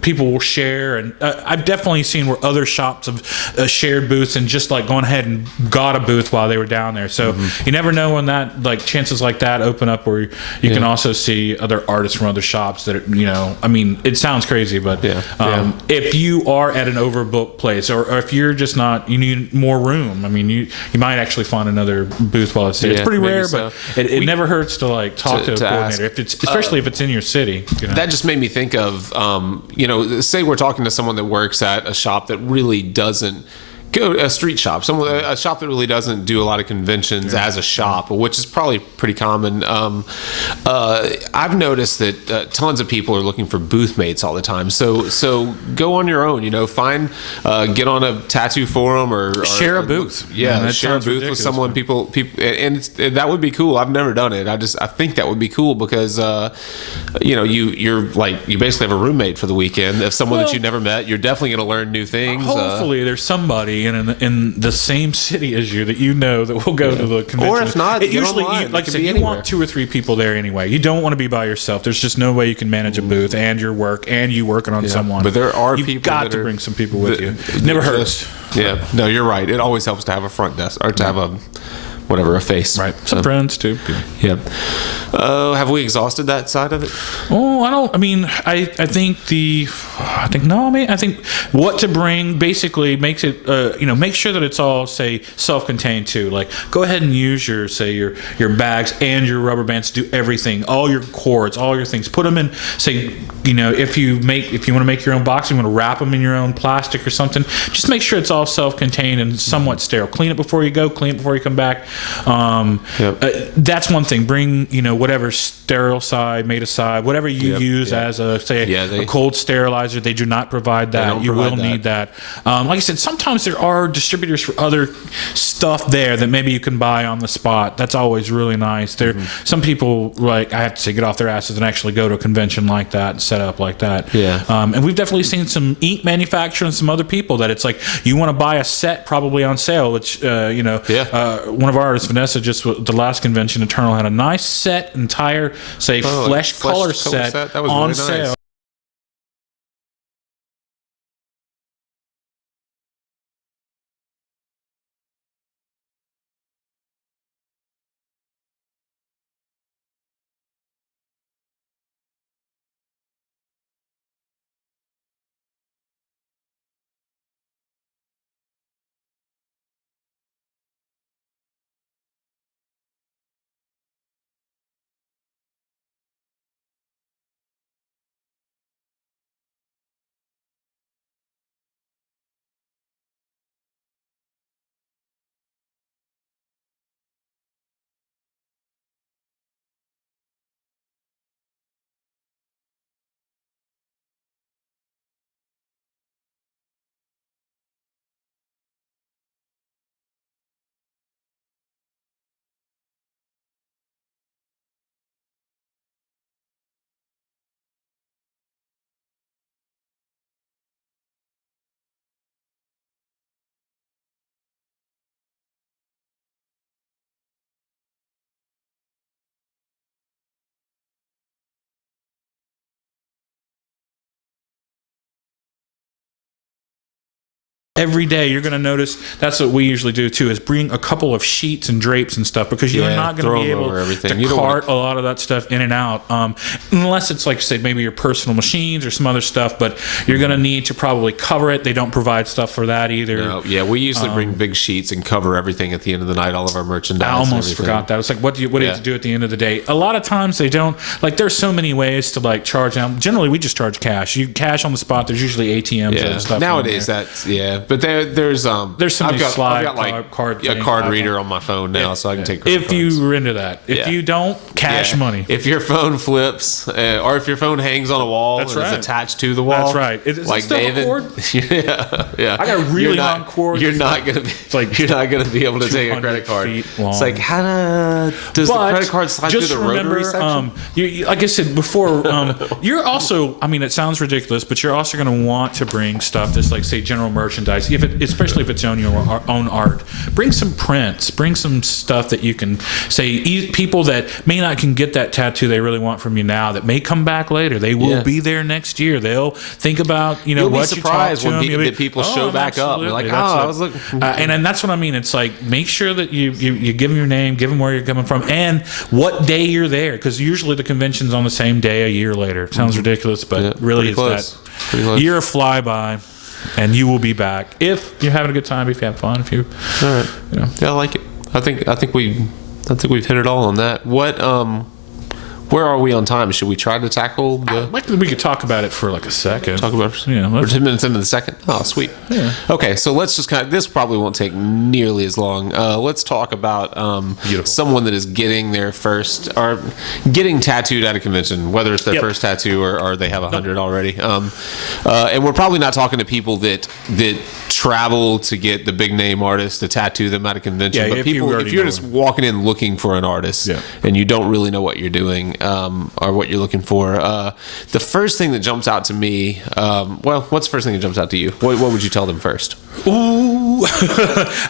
people will share. And I've definitely seen where other shops have shared booths and just like gone ahead and got a booth while they were down there. So you never know when that chances like that open up, where you can also see other artists from other shops that I mean, it sounds crazy, but if you are at an overbooked place, or if you're just not, you need more room. I mean, you might actually find another booth while it's there. It's pretty rare, so. but it never hurts to like talk to a coordinator, if it's especially if it's in your city. That just made me think of say we're talking to someone that works at a shop that really doesn't go a street shop, a shop that really doesn't do a lot of conventions as a shop, which is probably pretty common. I've noticed that tons of people are looking for booth mates all the time. So go on your own. Find get on a tattoo forum or share a booth. Yeah, share a booth with someone. People, and that would be cool. I've never done it. I think that would be cool because you're like, you basically have a roommate for the weekend. If someone that you never met, you're definitely going to learn new things. Hopefully, there's somebody in the same city as you that that will go to the convention. Or if not, usually, like I said, you want 2 or 3 people there anyway. You don't want to be by yourself. There's just no way you can manage a booth and your work and you working on someone. But there are You've people got to bring some people with you. It never hurts. Yeah, no, you're right. It always helps to have a front desk or to have a face. Right. Some friends too. Yeah. Have we exhausted that side of it? Oh, I think what to bring basically makes it, make sure that it's all, say, self-contained too. Like, go ahead and use your bags and your rubber bands to do everything, all your cords, all your things. Put them in, say, if you want to make your own box, you want to wrap them in your own plastic or something, just make sure it's all self-contained and somewhat sterile. Clean it before you go, clean it before you come back. That's one thing. Bring, whatever sterile side, made aside, whatever you use as a cold sterilizer. They do not provide that. You will need that. Like I said, sometimes there are distributors for other stuff there that maybe you can buy on the spot. That's always really nice. Some people, like, I have to say, get off their asses and actually go to a convention like that and set up like that. And we've definitely seen some ink manufacturers and some other people that it's like, you want to buy a set probably on sale, which one of our artists, Vanessa, just the last convention, Eternal, had a nice set, entire, say, flesh color set that was on really sale. nice. Every day you're going to notice, that's what we usually do too, is bring a couple of sheets and drapes and stuff, because you're not going to be able to cart a lot of that stuff in and out, unless it's like, say, maybe your personal machines or some other stuff, but you're going to need to probably cover it. They don't provide stuff for that either. No, we usually bring big sheets and cover everything at the end of the night, all of our merchandise. I almost forgot that. It's like, what do you have to do at the end of the day? A lot of times they don't, like, there's so many ways to like charge them. Generally we just charge cash. You cash on the spot. There's usually ATMs and stuff. Nowadays that's but there's some I've got slide like card a thing. card reader on my phone now, so I can take credit If cards. you were into that. If you don't, cash money. If your phone flips, or if your phone hangs on a wall That's and right. is attached to the wall, That's right. Is like it still a David, cord? yeah. I got a really long cord. You're not gonna be. like you're not gonna be able to take a credit 200 card. feet long. It's like does the credit card slide through just the remember, rotary section? like I said before, you're also. I mean, it sounds ridiculous, but you're also going to want to bring stuff that's like, say, general merchandise. Especially if it's on your own art, bring some prints, bring some stuff that you can say. People that may not can get that tattoo they really want from you now, that may come back later. They will be there next year. They'll think about You'll what be you talk surprised to when them. people show back up. You're like, Absolutely. I was looking. And that's what I mean. It's like, make sure that you give them your name, give them where you're coming from, and what day you're there, because usually the convention's on the same day a year later. It sounds ridiculous, but really it's that year of flyby, and you will be back if you're having a good time, if you have fun, if you. All right. Yeah, I like it. I think we've hit it all on that. Where are we on time? Should we try to tackle we could talk about it for like a second. Talk about we're 10 minutes into the second. Oh, sweet. Yeah. Okay, so let's just this probably won't take nearly as long. Let's talk about someone that is getting their first or getting tattooed at a convention, whether it's their first tattoo or they have 100 already. And we're probably not talking to people that travel to get the big name artist to tattoo them at a convention. Yeah, but if you're just walking in looking for an artist and you don't really know what you're doing, or what you're looking for, the first thing that jumps out to me, what's the first thing that jumps out to you? What would you tell them first? Ooh,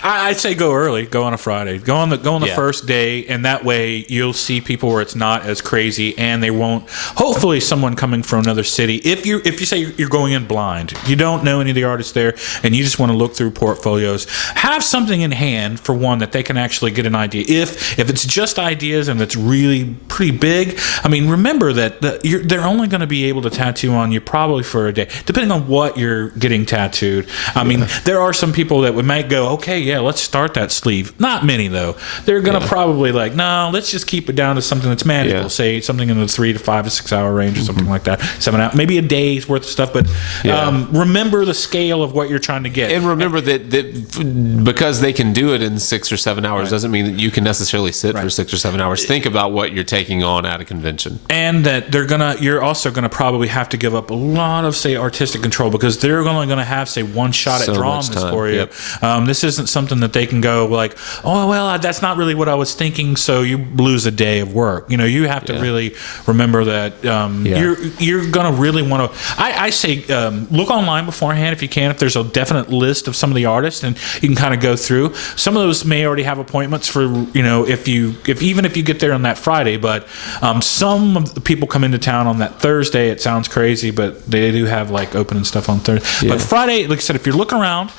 I'd say go early. Go on a Friday. Go on the first day, and that way you'll see people where it's not as crazy, and they won't. Hopefully, someone coming from another city. If you say you're going in blind, you don't know any of the artists there, and you just want to look through portfolios, have something in hand for one that they can actually get an idea. If it's just ideas and it's really pretty big, I mean, remember that they're only going to be able to tattoo on you probably for a day, depending on what you're getting tattooed. I mean, there are some people that might go, okay, yeah, let's start that sleeve. Not many, though. They're going to probably like, no, let's just keep it down to something that's manageable. Say something in the 3 to 5 to 6 hour range or something like that. 7 hours, maybe a day's worth of stuff. But remember the scale of what you're trying to get. And remember that because they can do it in 6 or 7 hours doesn't mean that you can necessarily sit for 6 or 7 hours. Think about what you're taking on at a convention. And that you're also gonna probably have to give up a lot of, say, artistic control, because they're only gonna have, say, one shot at drawing this for you. This isn't something that they can go like, oh well, that's not really what I was thinking, so you lose a day of work. You have to really remember that you're gonna really want to. I say look online beforehand if you can. If there's a definite list of some of the artists, and you can kind of go through. Some of those may already have appointments for if you get there on that Friday, but some of the people come into town on that Thursday. It sounds crazy, but they do have like opening stuff on Thursday. But Friday, like I said, if you're looking around,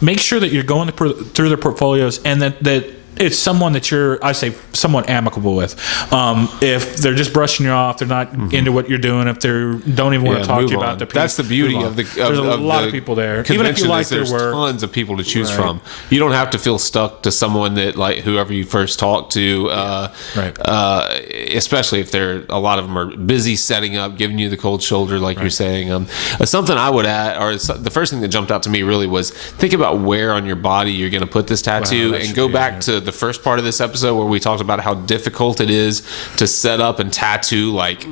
make sure that you're going through their portfolios, and that it's someone that you're, I say, somewhat amicable with. If they're just brushing you off, they're not into what you're doing. If they don't even want to talk to you about the piece, that's the beauty of the. There's a lot of people there. Even if you like their work, there's tons of people to choose from. You don't have to feel stuck to someone that, like, whoever you first talked to. Especially if a lot of them are busy setting up, giving you the cold shoulder, like you're saying. Something I would add, or the first thing that jumped out to me really was, think about where on your body you're going to put this tattoo, and go back to the first part of this episode where we talked about how difficult it is to set up and tattoo like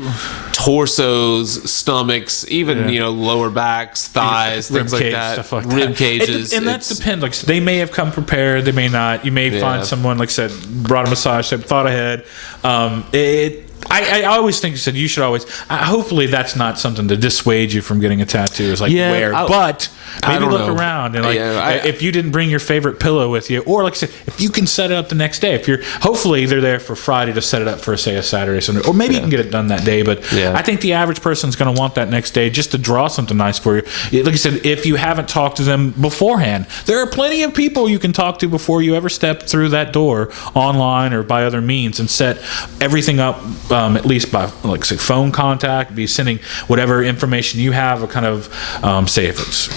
torsos, stomachs, even lower backs, thighs, things like that, stuff like rib that. cages, and that depends. Like, they may have come prepared, they may not. You may find someone, like I said, brought a massage, thought ahead. I always think you should always. Hopefully, that's not something to dissuade you from getting a tattoo. It's like but maybe look around and if you didn't bring your favorite pillow with you, or like I said, if you can set it up the next day. Hopefully they're there for Friday to set it up for, say, a Saturday or something, or maybe you can get it done that day. But I think the average person's going to want that next day just to draw something nice for you. Like I said, if you haven't talked to them beforehand, there are plenty of people you can talk to before you ever step through that door, online or by other means, and set everything up. At least by, like, say, phone contact, be sending whatever information you have, a kind of, say, if it's,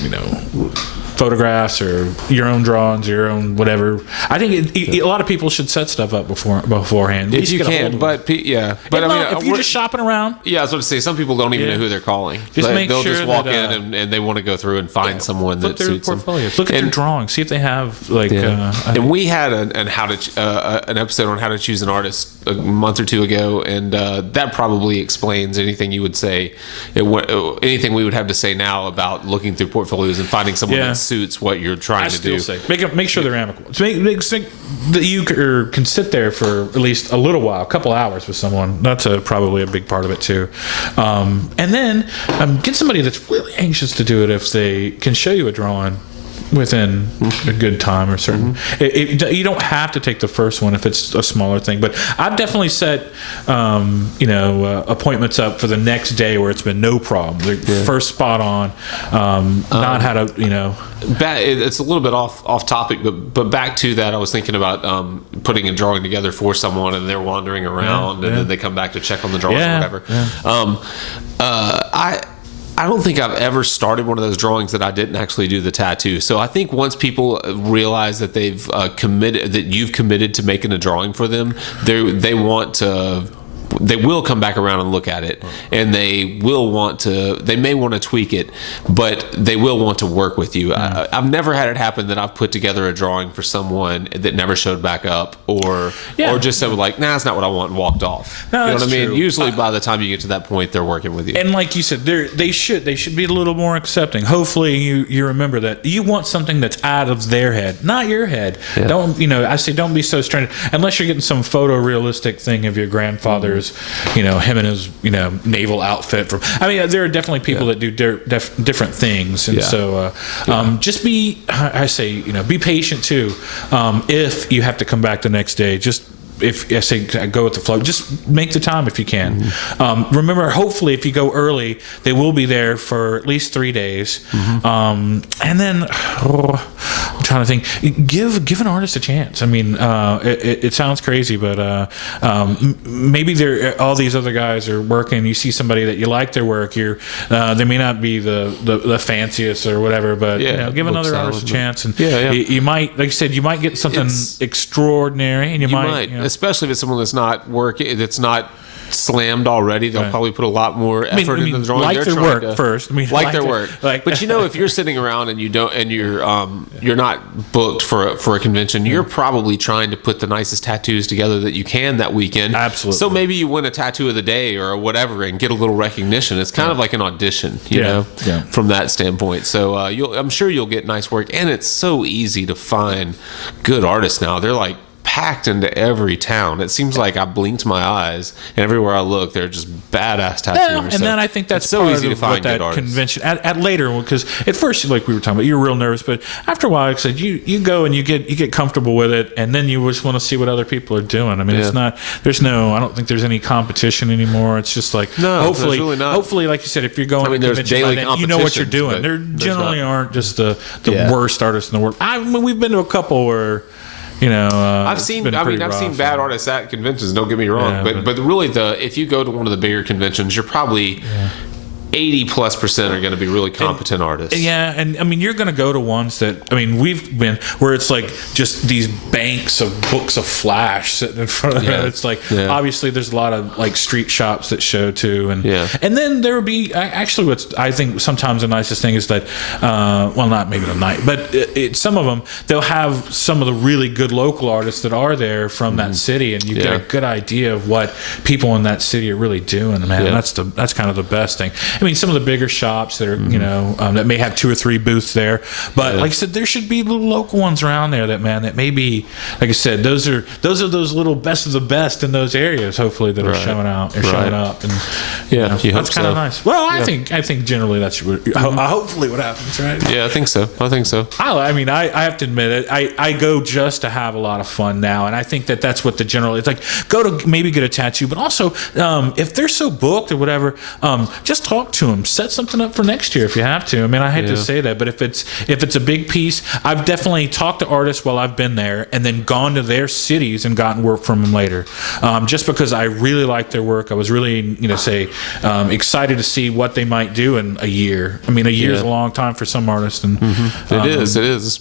photographs or your own drawings, your own whatever. I think a lot of people should set stuff up beforehand. If you can, but but I mean, if you're just shopping around, I was going to say some people don't even know who they're calling. They'll just walk in and they want to go through and find someone that suits them. Look at their drawings, see if they have and we had an episode on how to choose an artist a month or two ago, and that probably explains anything you would say, anything we would have to say now about looking through portfolios and finding someone that suits what you're trying to do. Make sure they're amicable. Make that you can sit there for at least a little while, a couple hours with someone. That's probably a big part of it too. And then get somebody that's really anxious to do it if they can show you a drawing within a good time or certain. You don't have to take the first one if it's a smaller thing, but I've definitely set appointments up for the next day where it's been no problem. The first spot on, not had a it's a little bit off topic, but back to that, I was thinking about putting a drawing together for someone and they're wandering around and then they come back to check on the drawing or whatever. I don't think I've ever started one of those drawings that I didn't actually do the tattoo. So I think once people realize that they've committed, that you've committed to making a drawing for them, they will come back around and look at it, and they may want to tweak it, but they will want to work with you. I've never had it happen that I've put together a drawing for someone that never showed back up or just said like, nah, that's not what I want, and walked off. No, you know what I mean? true. Usually by the time you get to that point, they're working with you. And like you said, they should be a little more accepting. Hopefully you remember that you want something that's out of their head, not your head. Don't don't be so strained unless you're getting some photorealistic thing of your grandfather's him in his naval outfit. There are definitely people that do different things, and so just be patient too. If you have to come back the next day, just if I say go with the flow, just make the time if you can. Remember, hopefully, if you go early, they will be there for at least 3 days. And then I'm trying to think. Give an artist a chance. I mean, it sounds crazy, but maybe all these other guys are working. You see somebody that you like their work. They may not be the fanciest or whatever, but give another artist a chance. And you might, like you said, you might get something extraordinary, and you might. Especially if it's someone that's not working, that's not slammed already, they'll probably put a lot more effort into the drawing. Like their work first. Like their work. But if you're sitting around and you're not booked for a convention, you're probably trying to put the nicest tattoos together that you can that weekend. Absolutely. So maybe you win a tattoo of the day or whatever and get a little recognition. It's kind of like an audition, from that standpoint. So I'm sure you'll get nice work, and it's so easy to find good artists now. They're like packed into every town. It seems like I blinked my eyes, and everywhere I look, they're just badass tattooers. And then I think that's so easy to find that good artists. Convention at later, because at first, like we were talking about, you were real nervous, but after a while, like I said, you go and you get comfortable with it, and then you just want to see what other people are doing. I mean, I don't think there's any competition anymore. It's just like hopefully, really not. Hopefully, like you said, if you're going to there's convention, daily then you know what you're doing. There generally aren't just the worst artists in the world. We've been to a couple where. I've seen bad artists at conventions. Don't get me wrong, but really, if you go to one of the bigger conventions, you're probably 80+% are going to be really competent artists. Yeah, and I mean, you're going to go to ones that, we've been where it's like just these banks of books of Flash sitting in front of it. It's like, obviously, there's a lot of like street shops that show too. And then there would be, actually, what's I think sometimes the nicest thing is that, not maybe the night, but some of them, they'll have some of the really good local artists that are there from that city, and you get a good idea of what people in that city are really doing, man. That's kind of the best thing. Some of the bigger shops that are, that may have 2 or 3 booths there, but like I said, there should be little local ones around there that may be, like I said, those are those little best of the best in those areas. Hopefully that are showing out or showing up, and that's kind of nice. Well, I think generally that's hopefully what happens, right? Yeah, I think so. I have to admit it. I go just to have a lot of fun now, and I think that's what the general. It's like go to maybe get a tattoo, but also if they're so booked or whatever, just talk talk to them. Set something up for next year if you have to. I mean, I hate to say that, but if it's a big piece, I've definitely talked to artists while I've been there and then gone to their cities and gotten work from them later. Just because I really like their work. I was really, excited to see what they might do in a year. I mean, a year is a long time for some artists. And It is.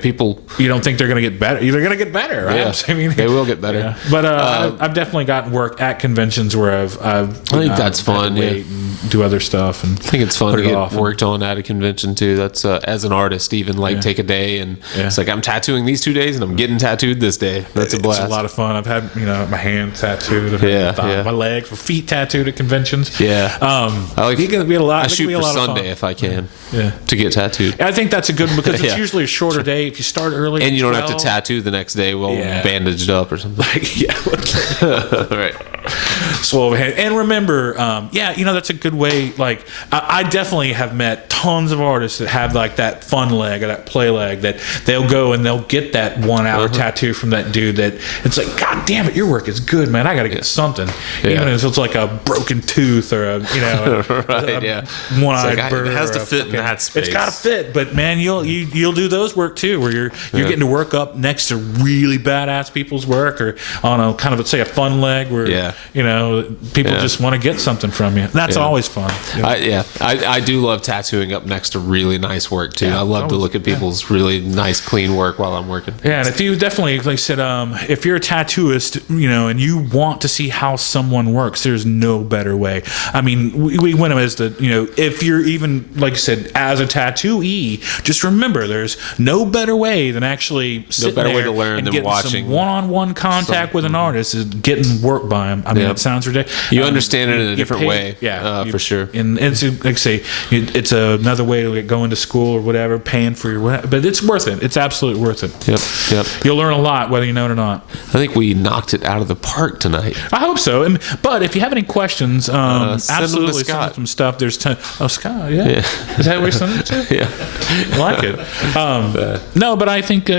People. You don't think they're going to get better. They're going to get better, right? Yeah, I mean, they will get better. Yeah. But I've definitely gotten work at conventions where I think that's fun. Wait and do other stuff. And I think it's fun to get worked on at a convention too. That's as an artist, even take a day and it's like I'm tattooing these 2 days and I'm getting tattooed this day. That's a blast. It's a lot of fun. I've had my hands tattooed. I've had my legs, my feet tattooed at conventions. Yeah. I like. Be a lot. I shoot for Sunday if I can. Yeah. To get tattooed. I think that's a good one because it's usually a shorter day if you start early. And you don't have to tattoo the next day bandaged up or something. Right. So, and remember, that's a good way. Like, I definitely have met tons of artists that have like that fun leg or that play leg that they'll go and they'll get that 1 hour tattoo from that dude that it's like, God damn it, your work is good, man. I got to get something. Even if it's like a broken tooth or a one-eyed bird. It has to fit in that space. It's got to fit, but man, you'll do those work too, where you're getting to work up next to really badass people's work, or on a kind of a fun leg where people just want to get something from you. That's always fun. I do love tattooing up next to really nice work too. I love to look at people's really nice clean work while I'm working. Yeah, and if you definitely, like I said, if you're a tattooist, and you want to see how someone works, there's no better way. I mean, we went as if you're even, like I said, as a tattooee, just remember there's no better way than actually sitting way there to learn and than getting watching some one-on-one contact with an artist is getting work by him. I mean, it sounds ridiculous. You understand it in a different way, for sure. And it's like I say, it's another way to go into school or whatever, paying for your but it's worth it. It's absolutely worth it. Yep. You'll learn a lot whether you know it or not. I think we knocked it out of the park tonight. I hope so. But if you have any questions, absolutely send them to some stuff. There's Scott, is that where you send it to? Yeah, I like it. No, but I think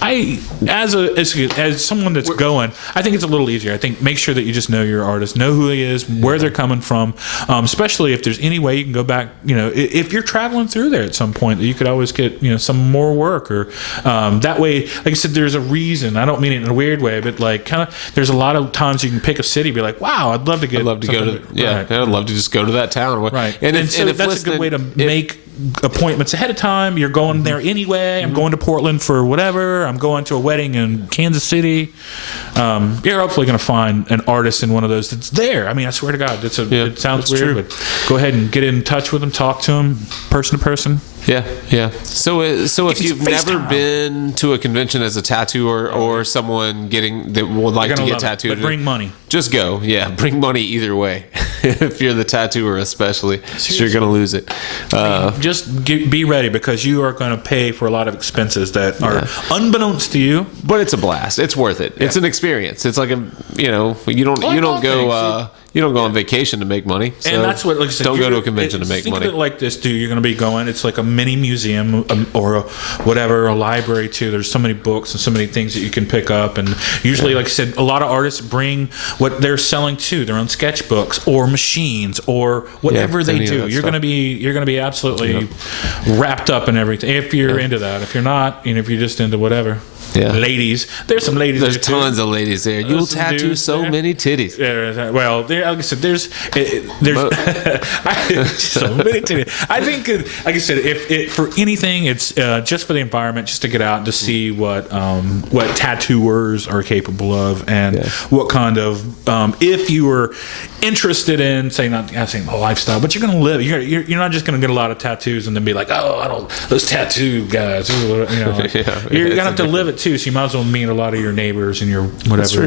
as someone that's going, I think it's a little easier. I think make sure that you just know your artist, know who he is, where they're coming from, especially if there's any way you can go back. If you're traveling through there at some point, you could always get some more work, or that way. Like I said, there's a reason. I don't mean it in a weird way, but like kind of, there's a lot of times you can pick a city, be like, wow, I'd love to go to I'd love to just go to that town. Right, and so that's a good way to make appointments ahead of time. You're going there anyway. I'm going to Portland for whatever. I'm going to a wedding in Kansas City. You're hopefully going to find an artist in one of those that's there. I mean, I swear to God, it sounds weird, but go ahead and get in touch with them, talk to them, person to person. Yeah. So if you've never been to a convention as a tattooer or someone that would like to get tattooed, but bring money. Just go. Yeah, bring money either way. If you're the tattooer, especially, you're going to lose it. Just be ready, because you are going to pay for a lot of expenses that are unbeknownst to you. But it's a blast. It's worth it. It's an experience. It's like you don't go on vacation to make money. So and that's what, like I said, don't go to a convention to make money. Think of it like this, too. You're going to be going. It's like a mini museum or a library too. There's so many books and so many things that you can pick up. And usually, like I said, a lot of artists bring what they're selling too, their own sketchbooks or machines or whatever they do. You're going to be absolutely wrapped up in everything. If you're into that, if you're not, if you're just into whatever. Yeah. There's some ladies. There's tons of ladies there. You'll tattoo so many titties. Yeah, well, like I said, there's so many titties. I think, like I said, if for anything, it's just for the environment, just to get out and to see what tattooers are capable of, and what kind of if you were interested in not saying lifestyle, but you're going to live. You're not just going to get a lot of tattoos and then be like, those tattoo guys. You're going to have to live it too, so you might as well meet a lot of your neighbors and your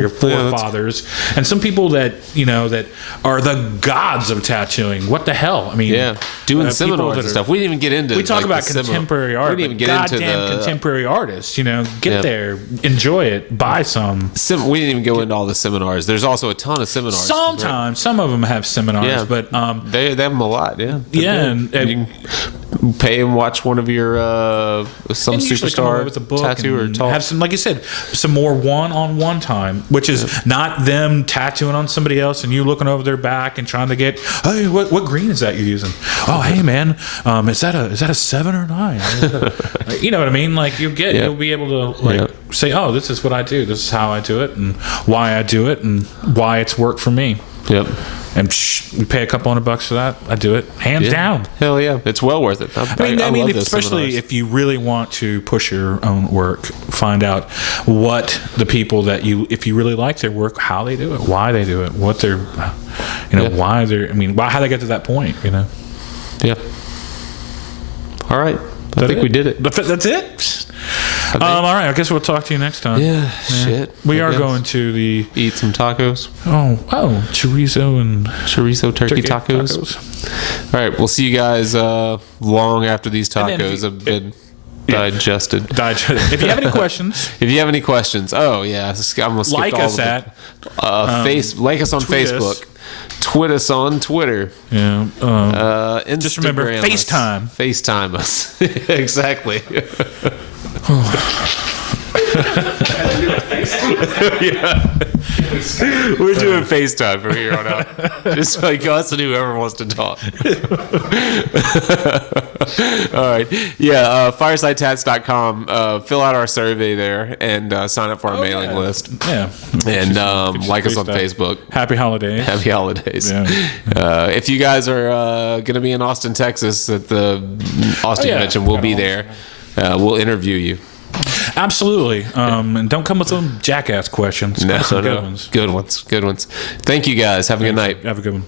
forefathers, and some people that that are the gods of tattooing. What the hell? I mean, doing seminars and stuff. We didn't even get into. We talk about contemporary art. We didn't even get into the contemporary artists. Get there, enjoy it, buy some. We didn't even go into all the seminars. There's also a ton of seminars. Sometimes some of them have seminars, but they have them a lot. Yeah, and you can pay and watch one of your some superstar tattoo or talk. have some, like you said, some more one-on-one time, which is not them tattooing on somebody else and you looking over their back and trying to get, hey, what green is that you're using? Oh, hey man, is that a 7 or 9? You know what I mean? Like you'll be able to say, oh, this is what I do. This is how I do it, and why I do it, and why it's worked for me. Yep. And we pay a couple $100 for that. I do it hands down. Hell yeah, it's well worth it. I mean, especially if you really want to push your own work, find out what the people that if you really like their work, how they do it, why they do it, what they're, why they're. I mean, how they get to that point. Yeah. All right. I think we did it. That's it. All right. I guess we'll talk to you next time. Yeah. Shit. We are going to eat some tacos. Oh, chorizo turkey tacos. All right. We'll see you guys long after these tacos have been digested. If you have any questions, oh yeah, I almost like us at like us on Facebook. Tweet us on Twitter. Yeah. Instagram just remember, FaceTime. FaceTime us. Exactly. Yeah. We're doing FaceTime from here on out. Just like us and whoever wants to talk. All right. Yeah. Firesidetats.com. Fill out our survey there and sign up for our mailing list. Yeah. And like us on Facebook. Happy holidays. Happy holidays. Yeah. If you guys are going to be in Austin, Texas at the Austin Convention, we'll be there. We'll interview you. Absolutely. And don't come with some jackass questions. No. Good ones. Good ones. Thank you guys. Have a good night. Have a good one.